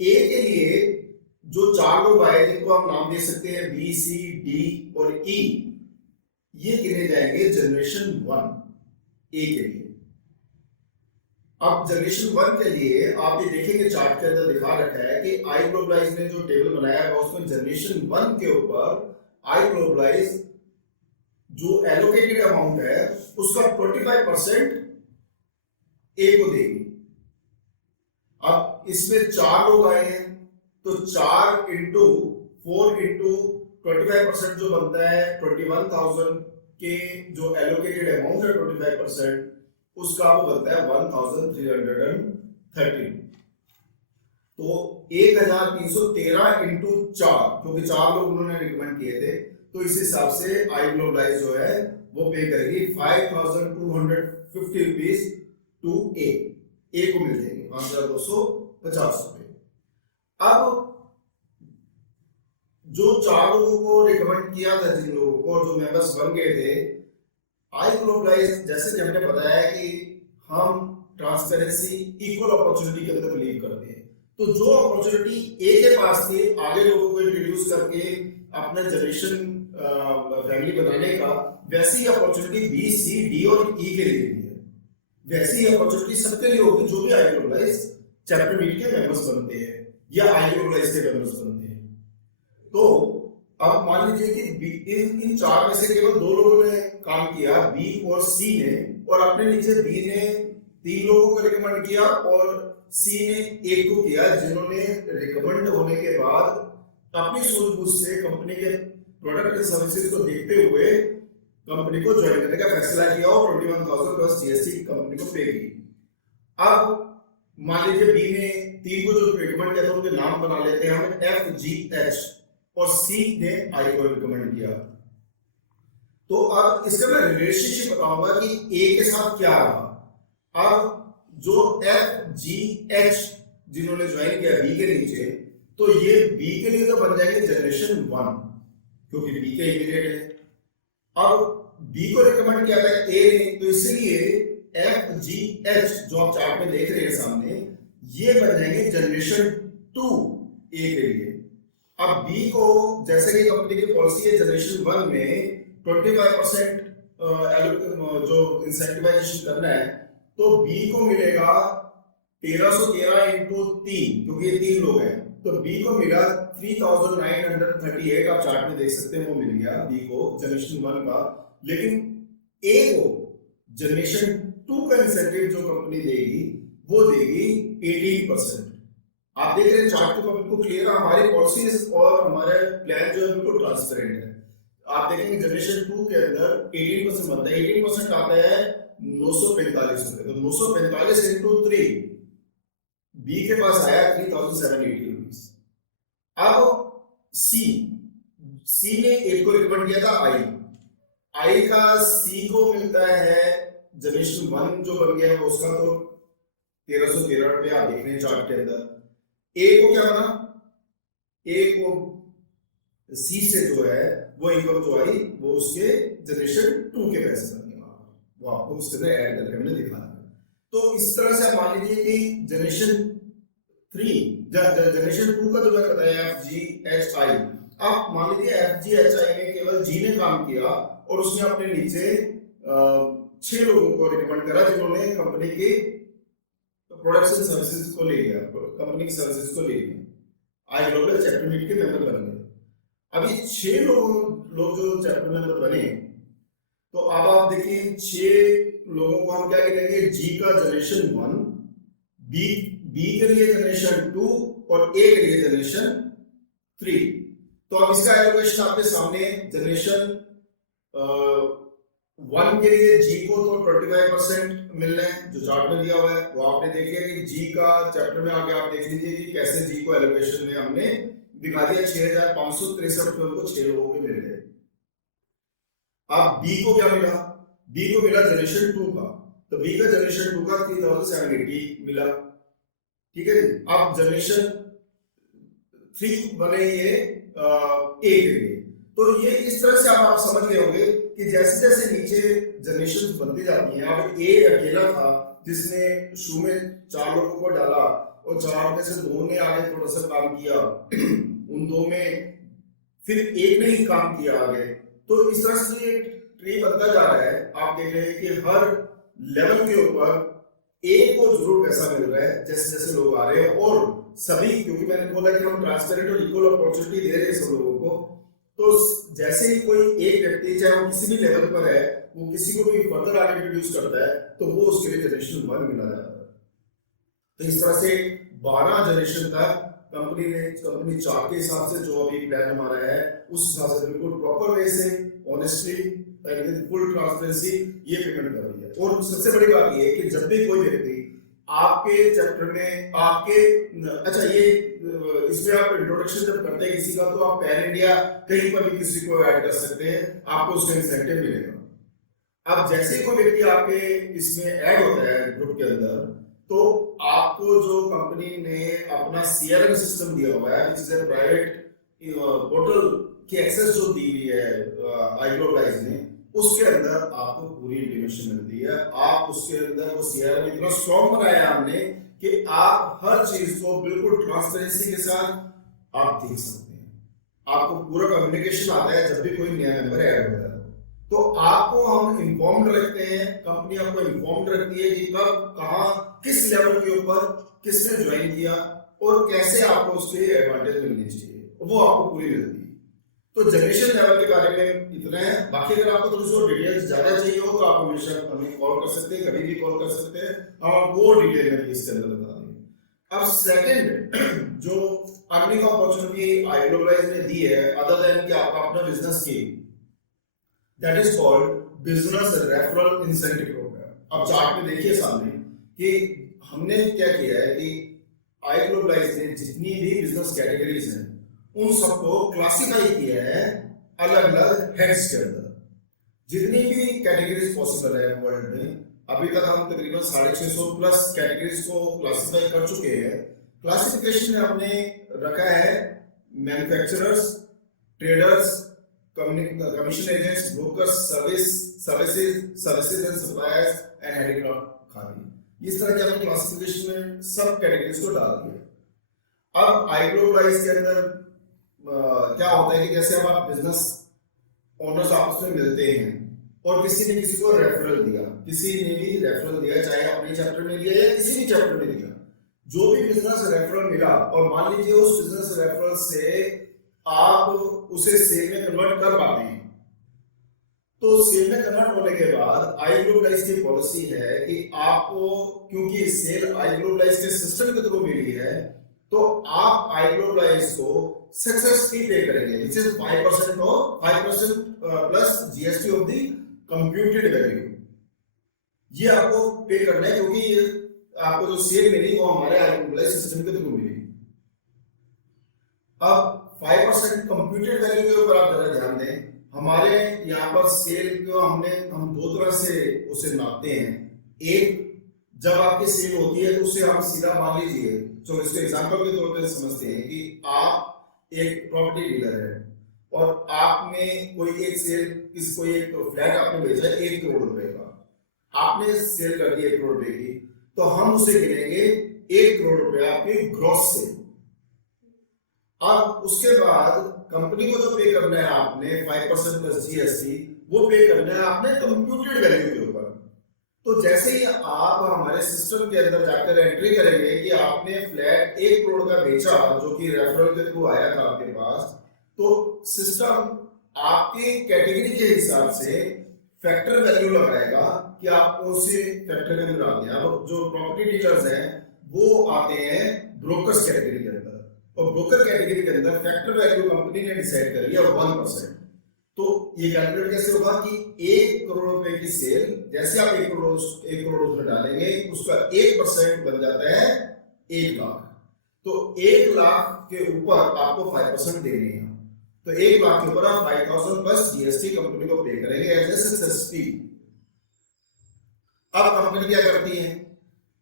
ए के लिए जो 4 लोग आए जिनको हम नाम दे सकते हैं बी, सी, डी और ई, ये गिने जाएंगे जनरेशन 1 ए के लिए। अब जनरेशन 1 के लिए आप ये देखेंगे चार्ट के अंदर दिखा रखा है कि आई ग्लोबलाइज ने जो टेबल बनाया है उसमें जनरेशन 1 के ऊपर आई ग्लोबलाइज जो एलोकेटेड अमाउंट है उसका 25% ए को देगी। अब इसमें 4 लोग आए हैं तो 4 इंटू 4 इंटू 25% जो बनता है 21,000 के जो एलोकेटेड अमाउंट है 25% उसका वो बनता है 1,313। तो 1,313 इंटू 4, क्योंकि 4 लोग उन्होंने रिकमेंड किए थे, तो इस हिसाब से आई ग्लोबलाइज जो है वो पे करेगी 5,250 रुपीज टू ए को मिल जाएंगे 5,250 रुपए। अब जो 4 लोगों को रिकमेंड किया था, जिन लोगों को जो मेंबर्स बन गए थे, आई ग्लोबलाइज जैसे कि हमने बताया कि हम ट्रांसपेरेंसी, इक्वल अपॉर्चुनिटी के अंदर बिलीव करते हैं, तो जो अपॉर्चुनिटी ए के पास थी आगे लोगों को इंट्रोड्यूस करके अपना जनरेशन फैमिली बनाने का, वैसी अपॉर्चुनिटी बी, सी, डी और ई के लिए भी है। वैसी अपॉर्चुनिटी सबके लिए होगी जो भी आई ग्लोबलाइज चैप्टर मीट के मेंबर्स बनते हैं या आई ग्लोबलाइज के मेंबर्स बनते हैं। तो अब मान लीजिए कि इन 4 में से केवल 2 लोगों ने काम किया, बी और सी ने, और अपने नीचे बी ने 3 लोगों को रिकमेंड किया और सी ने 1 को किया, जिन्होंने रिकमेंड होने के बाद अपनी सूझबूझ से कंपनी के प्रोडक्ट एंड सर्विसेज को देखते हुए कंपनी को ज्वाइन करने का फैसला किया और 21,000 प्लस जीएसटी कंपनी को पे की। अब मान लीजिए बी ने 3 को जो रिकमेंड किया था उनके नाम बना लेते हैं हम, एफ, जी, एच, और सी ने आई को रिकमेंड किया। तो अब इसका मैं रिलेशनशिप बताऊंगा कि ए के साथ क्या रहा। अब जो एफ, जी, एच जिन्होंने ज्वाइन किया बी के नीचे, तो ये बी के लिए तो बन जाएंगे जनरेशन 1, क्योंकि बी के इमीडिएट है। अब बी को रिकमेंड किया था ए ने, तो इसलिए एफ, जी, एच जो आप चार्ट में देख रहे हैं सामने, ये बन जाएंगे जनरेशन 2 ए के लिए। अब बी को, जैसे कि कंपनी की पॉलिसी है जनरेशन 1 में 25% जो इंसेंटिवाइजेशन करना है, तो बी को मिलेगा 1313 इंटू 3, क्योंकि ये 3 लोग हैं, तो बी को मिला 3,938, आप चार्ट में देख सकते हैं, वो मिल गया बी को जनरेशन 1 का। लेकिन ए को जनरेशन 2 का इंसेंटिव जो कंपनी देगी वो देगी 18%। आप देख रहे हैं चार्ट को बिल्कुल क्लियर है, हमारी पॉलिसीज और हमारे प्लान जो है बिल्कुल ट्रांसपेरेंट है। आप देखेंगे जनरेशन 2 के अंदर 18% बनता है, 18% आता है 945 रुपए, तो 945 इंटू 3 बी के पास आया 3,780 रुपीज। अब सी ने एक को रिकमेंड किया था आई का सी को मिलता है जनरेशन 1 जो बन गया है उसका तो 1,313 रुपए, आप देख रहे हैं चार्ट के अंदर। ए को क्या बना, ए को सी से जो है वो इनकम जो आई वो उसके जनरेशन 2 के पैसे बन गए, वो आपको उसके अंदर ऐड करके हमने दिखा दिया। तो इस तरह से मान लीजिए कि जनरेशन 2 का जो मैंने बताया एफ, जी, एच, आई, अब मान लीजिए एफ, जी, एच, आई में केवल जी ने काम किया और उसने अपने नीचे 6 लोगों को रिकमेंड करा जिन्होंने कंपनी की प्रोडक्शन सर्विसेज को ले लिया, कंपनी की सर्विसेज को ले लिया, आई ग्लोबल चैप्टर मीट के मेंबर बन गए। अभी 6 लोग जो चैप्टर मेंबर बने, तो अब आप देखिए 6 लोगों को हम क्या करेंगे, जी का जनरेशन 1, बी के लिए जनरेशन 2 और ए के लिए जनरेशन 3। तो अब इसका एलोकेशन आपके सामने, जनरेशन 1 के लिए जी को तो 25% मिल रहे हैं जो चार्ट में दिया हुआ है, वो आपने देख लिया कि जी का चैप्टर में आगे आप देख लीजिए कि कैसे जी को एलोकेशन में हमने दिखा दिया। 6563 रुपए उनको 6 लोगों के मिल गए। अब बी को क्या मिला, बी को मिला जनरेशन 2 का, तो बी का जनरेशन 2 का 3780 मिला, ठीक है जी। अब जनरेशन 3 बने ये ए के लिए। तो ये इस तरह से आप समझ गए होंगे कि जैसे जैसे नीचे जनरेशन बनती जाती हैं। अब ए अकेला था जिसने शुरू में 4 लोगों को डाला और 4 में से 2 ने आगे थोड़ा सा काम किया, उन 2 में फिर एक ने ही काम किया आगे। तो इस तरह से ये ट्री बनता जा रहा है। आप देख रहे हैं कि हर लेवल के ऊपर एक को जरूर पैसा मिल रहा है जैसे जैसे लोग आ रहे हैं, और सभी, क्योंकि मैंने बोला कि हम ट्रांसपेरेंट और इक्वल अपॉर्चुनिटी दे रहे हैं सब लोगों को, तो जैसे ही कोई एक व्यक्ति चाहे वो किसी भी लेवल पर है, वो किसी को भी फर्दर आगे इंट्रोड्यूस करता है तो वो उसके लिए जनरेशन 1 मिला जाता है। तो इस तरह से 12 जनरेशन तक कंपनी चार्ट के हिसाब से जो अभी प्लान हमारा है उस हिसाब से बिल्कुल प्रॉपर वे से ऑनेस्टली फुल ट्रांसपेरेंसी ये पेमेंट कर रही है। और सबसे बड़ी बात ये है कि जब भी कोई व्यक्ति आपके चैप्टर में आपके, अच्छा ये इसमें आप इंट्रोडक्शन जब करते हैं किसी का, तो आप पैन इंडिया कहीं पर भी किसी को ऐड कर सकते हैं, आपको उसका इंसेंटिव मिलेगा। अब जैसे कोई व्यक्ति आपके इसमें ऐड होता है ग्रुप के अंदर, तो आपको जो कंपनी ने अपना सीआरएम सिस्टम दिया हुआ है, जिससे प्राइवेट पोर्टल की एक्सेस जो दी हुई है iGlobalize ने, उसके अंदर आपको पूरी इंफॉर्मेशन मिलती है। आप उसके अंदर वो सीआरएम इतना स्ट्रॉन्ग बनाया हमने कि आप हर चीज को बिल्कुल ट्रांसपेरेंसी के साथ आप देख सकते हैं। आपको पूरा कम्युनिकेशन आता है जब भी कोई नया मेंबर ऐड होता है, तो आपको हम इन्फॉर्म्ड रखते हैं, कंपनी आपको इन्फॉर्म्ड रखती है कि कब कहां किस लेवल के ऊपर किसने ज्वाइन किया और कैसे आपको उसके एडवांटेज मिलनी चाहिए, वो आपको पूरी मिलती है। तो जनरेशन लेवल के बारे में इतना है। बाकी अगर आपको थोड़ी सी डिटेल्स ज्यादा चाहिए हो तो आप हमेशा हमें कॉल कर सकते हैं, कभी भी कॉल कर सकते हैं, हम आपको डिटेल में इसके अंदर बता देंगे। अब सेकंड जो अर्निंग अपॉर्चुनिटी iGlobalize ने दी है, अदर देन कि आप अपना बिजनेस की, that is called business referral incentive program. अब चार्ट में देखिए सामने कि हमने क्या किया है कि iGlobalize ने जितनी भी बिजनेस कैटेगरीज हैं उन सबको क्लासिफाई किया है अलग अलग हेड्स के अंदर। जितनी भी कैटेगरीज पॉसिबल है वर्ल्ड में, अभी तक हम तकरीबन 650 प्लस कैटेगरीज को क्लासिफाई कर चुके हैं। क्लासिफिकेशन में हमने रखा है manufacturers, traders, commission agents, brokers, services and suppliers and handicraft khadi. इस तरह के हमने क्लासिफिकेशन में सब कैटेगरीज को डाल दिया। अब iGlobalize के अंदर क्या होता है कि जैसे अब आप बिजनेस ओनर्स आपस में मिलते हैं और किसी ने किसी को रेफरल दिया, किसी ने भी रेफरल दिया, चाहे अपने चैप्टर में दिया या किसी भी चैप्टर में दिया, जो भी बिजनेस रेफरल मिला, और मान लीजिए उस बिजनेस रेफरल से आप उसे सेल में कन्वर्ट कर पाते हैं, तो सेल में कन्वर्ट होने के बाद iGlobalize की पॉलिसी है कि आपको, क्योंकि सेल iGlobalize के सिस्टम के थ्रू मिली है, तो आप iGlobalize को सक्सेस फी पे करेंगे, which is 5% of 5% plus GST of the computed value. ये आपको पे करना है क्योंकि ये आपको जो सेल मिली वो हमारे iGlobalize सिस्टम के थ्रू मिली। अब 5% कंप्यूटेड वैल्यू के ऊपर आप जरा ध्यान दें। हमारे यहाँ पर सेल को हम 2 तरह से उसे नापते हैं। एक, जब आपकी सेल होती है तो उसे हम सीधा मान लीजिए, तो इसके एग्जांपल के तौर पर समझते हैं कि आप एक प्रॉपर्टी डीलर है और आपने कोई एक सेल, कोई एक फ्लैट आपने बेचा 1 करोड़ रुपए का, आपने सेल कर दी 1 करोड़ रुपए की, तो हम उसे गिनेंगे 1 करोड़ रुपए आपकी ग्रॉस सेल। अब उसके बाद कंपनी को जो पे करना है आपने 5% प्लस जीएसटी, वो पे करना है आपने कंप्यूटेड वैल्यू के ऊपर। तो जैसे ही आप हमारे सिस्टम के अंदर जाकर एंट्री करेंगे कि आपने फ्लैट 1 करोड़ का बेचा जो कि रेफरल के थ्रू आया था आपके पास, तो सिस्टम आपकी कैटेगरी के हिसाब से फैक्टर वैल्यू लगाएगा कि आप उसी फैक्टर के अंदर आते हैं। अब जो प्रॉपर्टी डीलर्स हैं वो आते हैं ब्रोकर्स कैटेगरी के अंदर, और ब्रोकर कैटेगरी के अंदर फैक्टर वैल्यू कंपनी ने डिसाइड कर लिया 1%। तो ये कैलकुलेट कैसे होगा कि 1 करोड़ रुपए की सेल, जैसे आप 1 करोड़ उसमें डालेंगे उसका 1% बन जाता है 1 लाख। तो 1 लाख के ऊपर आपको 5% देने हैं। तो 1 लाख के ऊपर आप 5,000 प्लस जीएसटी कंपनी को पे करेंगे एज ए सक्सेस फी। अब कंपनी क्या करती है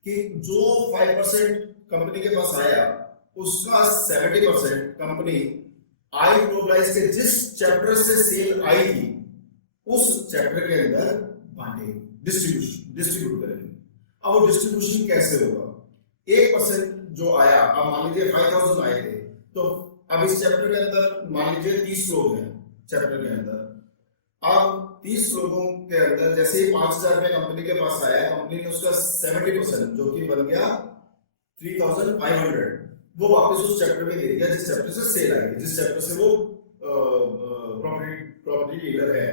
कि जो 5% कंपनी के पास आया उसका 70% कंपनी आई ग्लोबलाइज के जिस चैप्टर से सेल आई थी उस चैप्टर के अंदर बांटेंगे, डिस्ट्रीब्यूट करेंगे। अब वो डिस्ट्रीब्यूशन कैसे होगा? 1% जो आया, अब मान लीजिए 5,000 आए थे, तो अब इस चैप्टर के अंदर मान लीजिए 30 लोग हैं चैप्टर के अंदर। अब 30 लोगों के अंदर जैसे ही 5,000 रुपए कंपनी के पास आया, कंपनी ने उसका 70% जो कि बन गया 3,500 वो वापस उस चैप्टर में दे दिया जिस चैप्टर से सेल आई, जिस चैप्टर से वो प्रॉपर्टी डीलर है।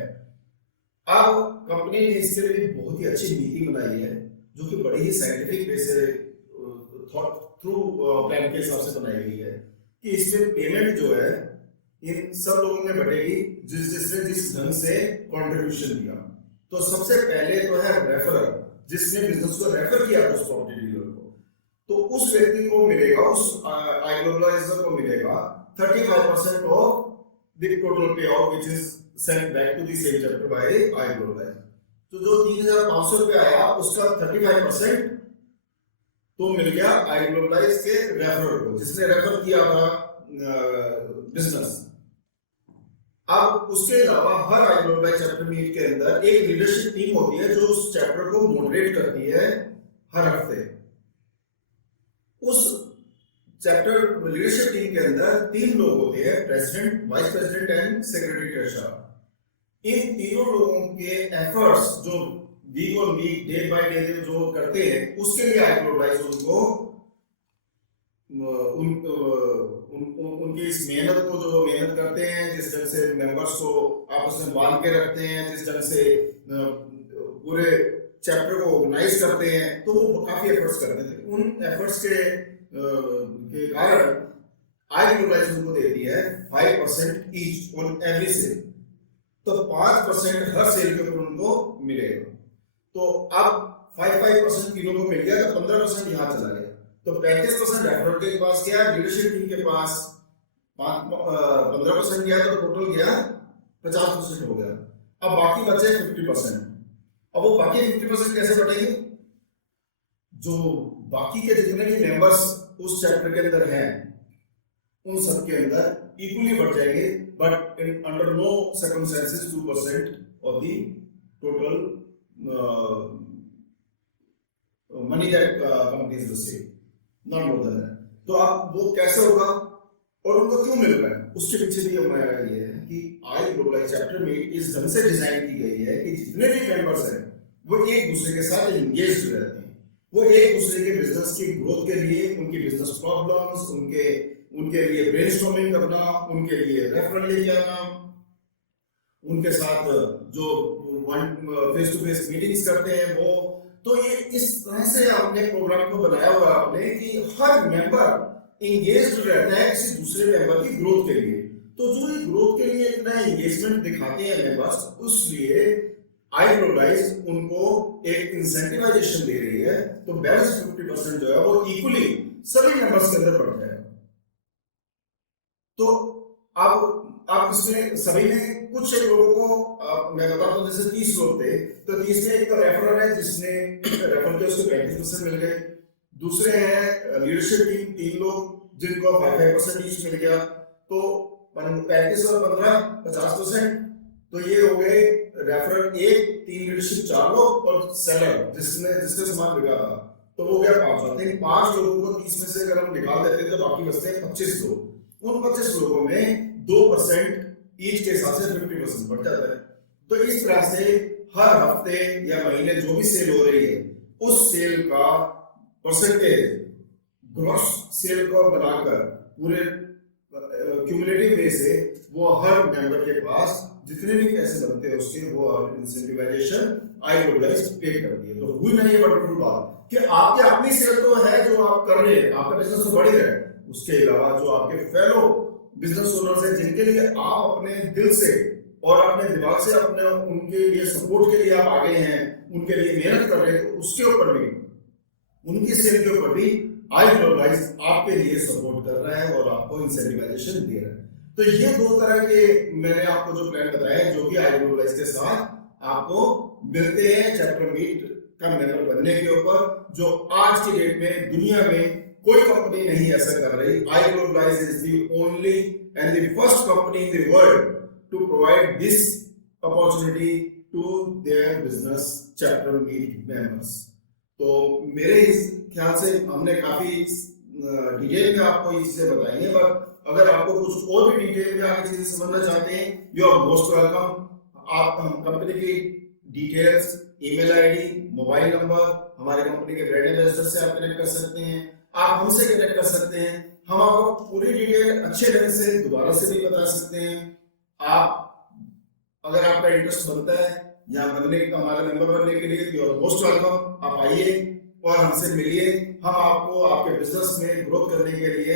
अब कंपनी ने इसके लिए बहुत ही अच्छी नीति बनाई है जो कि बड़ी ही साइंटिफिक वे से थ्रू प्लान के हिसाब से बनाई गई है कि इसमें पेमेंट जो है इन सब लोगों में बढ़ेगी जिसने जिस ढंग से कंट्रीब्यूशन दिया। तो सबसे पहले तो है रेफरर, जिसने बिजनेस को रेफर किया था उस प्रॉपर्टी डीलर को, तो उस व्यक्ति को मिलेगा, उस आई ग्लोबलाइजर को मिलेगा 35% of the total payout which is sent back to the same chapter by iGlobalizer. तो जो 3,500 रुपए आया उसका 35% तो मिल गया आई ग्लोबलाइज के रेफरर को, जिसने रेफर किया था बिजनेस। अब उसके अलावा हर आई ग्लोबलाइज चैप्टर मीट के अंदर एक लीडरशिप टीम होती है जो उस चैप्टर को मॉडरेट करती है हर हफ्ते। उस चैप्टर लीडरशिप टीम के अंदर 3 लोग होते हैं, president, vice president and secretary treasurer. इन तीनों लोगों के एफर्ट्स जो week on week, day by day जो करते हैं, उसके लिए आई ग्लोबलाइज उनको उनकी इस मेहनत को, जो मेहनत करते हैं, जिस ढंग से मेंबर्स को आपस में बांध के रखते हैं, जिस ढंग से पूरे चैप्टर को ऑर्गेनाइज करते हैं, तो वो काफी एफर्ट्स करते थे। उन एफर्ट्स के कारण आई ग्लोबलाइज उनको देती है 5% ईच ऑन एवरी सेल। तो 5% हर सेल के ऊपर उनको मिलेगा। तो अब 5% तीनों को मिल गया, तो 15% यहाँ चला गया। तो 35% रेफरर के पास गया, लीडरशिप टीम के पास 15% गया, तो टोटल गया 50% हो गया। अब बाकी बचे 50%। अब वो बाकी 50% कैसे बढ़ेंगे? जो बाकी के जितने भी मेंबर्स उस चैप्टर के अंदर हैं उन सब के अंदर इक्वली बढ़ जाएंगे, but under no circumstances 2% of the total money that company is receiving, not more than that. तो अब वो कैसे होगा और उनको क्यों मिल रहा है, उसके पीछे भी हमारा ये है कि आई ग्लोबलाइज चैप्टर में इस ढंग से डिजाइन की गई है कि जितने भी मेंबर्स हैं वो एक दूसरे के साथ एंगेज रहते हैं। वो एक दूसरे के बिजनेस की ग्रोथ के लिए, उनकी बिजनेस प्रॉब्लम्स, उनके लिए ब्रेनस्टॉर्मिंग करना, उनके लिए रेफरल लेके आना, उनके साथ जो फेस टू फेस मीटिंग्स करते हैं वो। तो ये इस तरह से आपने प्रोग्राम को बनाया हुआ आपने कि हर मेंबर एंगेज्ड रहता है किसी दूसरे मेंबर की ग्रोथ के लिए। तो जो ये ग्रोथ के लिए इतना एंगेजमेंट दिखाते हैं मेंबर्स, उसलिए आई ग्लोबलाइज उनको एक इंसेंटिवाइजेशन दे रही है। तो बैलेंस 50% जो है वो इक्वली सभी मेंबर्स के अंदर बढ़ जाएगा। तो अब इसमें सभी में कुछ लोगों को मैं बताता हूं, जैसे 30 लोग थे, तो 30 में एक तो रेफरर है जिसने रेफर किया, उसको 35% मिल गए। दूसरे हैं लीडरशिप टीम 3 लोग जिनको 5% ईच मिल गया। तो 35 और 15 50%। तो ये हो गए रेफरर 1, 3 लीडरशिप 4 लोग और सेलर जिसने सामान बिका था, तो वो गया 5। 5 लोगों को 30 में से अगर हम निकाल देते तो बाकी बचते हैं 25 लोग। उन 25 लोगों में 2% ईच के हिसाब से 50% बढ़ जाता है। तो इस तरह से हर हफ्ते या महीने जो भी सेल हो रही है उस सेल का परसेंटेज ग्रॉस सेल को बनाकर पूरे क्यूमुलेटिव वे से वो हर मेंबर के पास जितने भी पैसे बनते हैं उसके वो इंसेंटिवाइजेशन iGlobalize पे करती है। तो हुई ना ये वंडरफुल बात कि आपके अपनी सेल तो है जो आप कर रहे हैं, आपका बिजनेस तो बढ़ ही रहा है, उसके अलावा जो आपके फेलो बिजनेस ओनर्स हैं जिनके लिए आप अपने दिल से और अपने दिमाग से अपने उनके लिए सपोर्ट के लिए आप आगे हैं, उनके लिए मेहनत कर रहे हैं, तो उसके ऊपर भी उनकी सेल के ऊपर भी iGlobalize आपके लिए सपोर्ट कर रहा है और आपको इंसेंटिवाइजेशन दे रहा है। तो ये दो तरह के मैंने आपको जो प्लान बताया है जो कि iGlobalize के साथ आपको मिलते हैं चैप्टर मीट का मेंबर बनने के ऊपर, जो आज की डेट में दुनिया में कोई कंपनी नहीं ऐसा कर रही। iGlobalize is the only and the first company in the world to provide this opportunity to their business chapter meet members. तो मेरे इस ख्याल से हमने काफी डिटेल में आपको ये चीजें बताई हैं, पर अगर आपको कुछ और भी डिटेल में आगे चीजें समझना चाहते हैं, यू आर मोस्ट वेलकम। आप हम कंपनी की details, email ID, mobile number, हमारे कंपनी के ब्रांड एम्बेसडर से आप कनेक्ट कर सकते हैं, आप हमसे कनेक्ट कर सकते हैं, हम आपको पूरी डिटेल अच्छे ढंग से दोबारा से भी बता सकते हैं। आप अगर आपका इंटरेस्ट बनता है यहाँ बनने का, हमारे मेंबर बनने के लिए, यू आर मोस्ट वेलकम। आप आइए और हमसे मिलिए, हम आपको आपके बिजनेस में ग्रोथ करने के लिए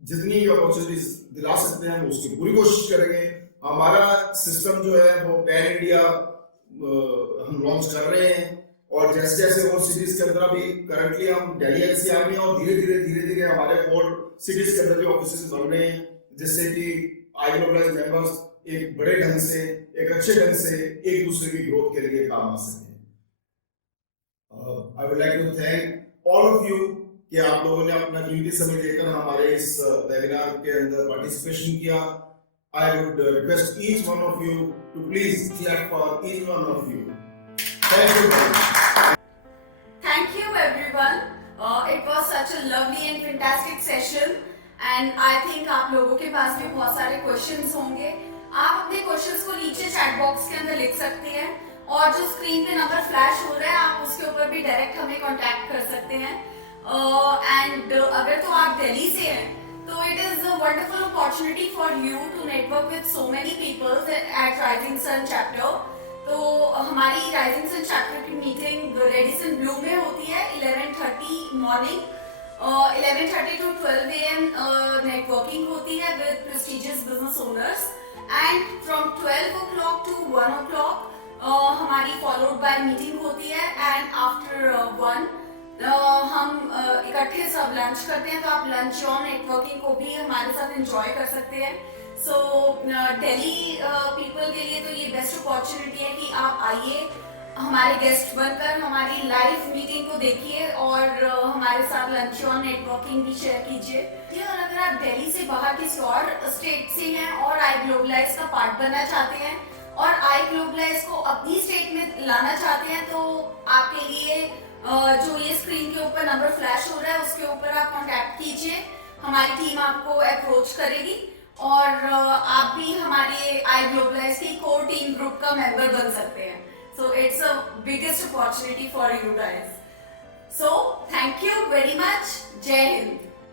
जितनी भी अपॉर्चुनिटीज दिला सकते हैं उसकी पूरी कोशिश करेंगे। हमारा सिस्टम जो है वो पैन इंडिया हम लॉन्च कर रहे हैं, और जैसे जैसे और सिटीज के अंदर अभी करंटली हम दिल्ली एनसीआर में, और धीरे धीरे हमारे और सिटीज के अंदर भी ऑफिस बन रहे हैं, जिससे कि iGlobalize मेंबर्स एक बड़े ढंग से, एक अच्छे ढंग से एक दूसरे की ग्रोथ के लिए काम आ सके। I would like to thank all of you कि आप लोगों ने अपना कीमती समय देकर हमारे इस वेबिनार के अंदर पार्टिसिपेशन किया। I would request each one of you to please clap for each one of you. Thank you very much. Thank you everyone. It was such a lovely and fantastic session, and I think आप लोगों के पास भी बहुत सारे questions होंगे। आप अपने questions को नीचे chat box के अंदर लिख सकते हैं, और जो स्क्रीन पे नंबर फ्लैश हो रहा है आप उसके ऊपर भी डायरेक्ट हमें कांटेक्ट कर सकते हैं। एंड अगर तो आप दिल्ली से हैं तो it is a wonderful opportunity for you to network with so many people at Rising Sun chapter. तो हमारी Rising Sun chapter की मीटिंग रेडिसन ब्लू में होती है 11:30 मॉर्निंग, 11:30 to 12 AM नेटवर्किंग होती है with prestigious business owners, and from 12 o'clock to 1 o'clock हमारी followed by meeting होती है, एंड आफ्टर 1 हम इकट्ठे सब लंच करते हैं। तो आप लंच और नेटवर्किंग को भी हमारे साथ एंजॉय कर सकते हैं। सो दिल्ली पीपल के लिए तो ये बेस्ट अपॉर्चुनिटी है कि आप आइए, हमारे गेस्ट बनकर हमारी लाइव मीटिंग को देखिए और हमारे साथ लंच और नेटवर्किंग भी शेयर कीजिए। और अगर आप दिल्ली से बाहर किसी और स्टेट से हैं और iGlobalize का पार्ट बनना चाहते हैं और iGlobalize को अपनी स्टेट में लाना चाहते हैं, तो आपके लिए जो ये स्क्रीन के ऊपर नंबर फ्लैश हो रहा है उसके ऊपर आप कांटेक्ट कीजिए, हमारी टीम आपको अप्रोच करेगी और आप भी हमारे iGlobalize की कोर टीम ग्रुप का मेंबर बन सकते हैं। So it's a biggest opportunity for you guys. So thank you very much. जय हिंद।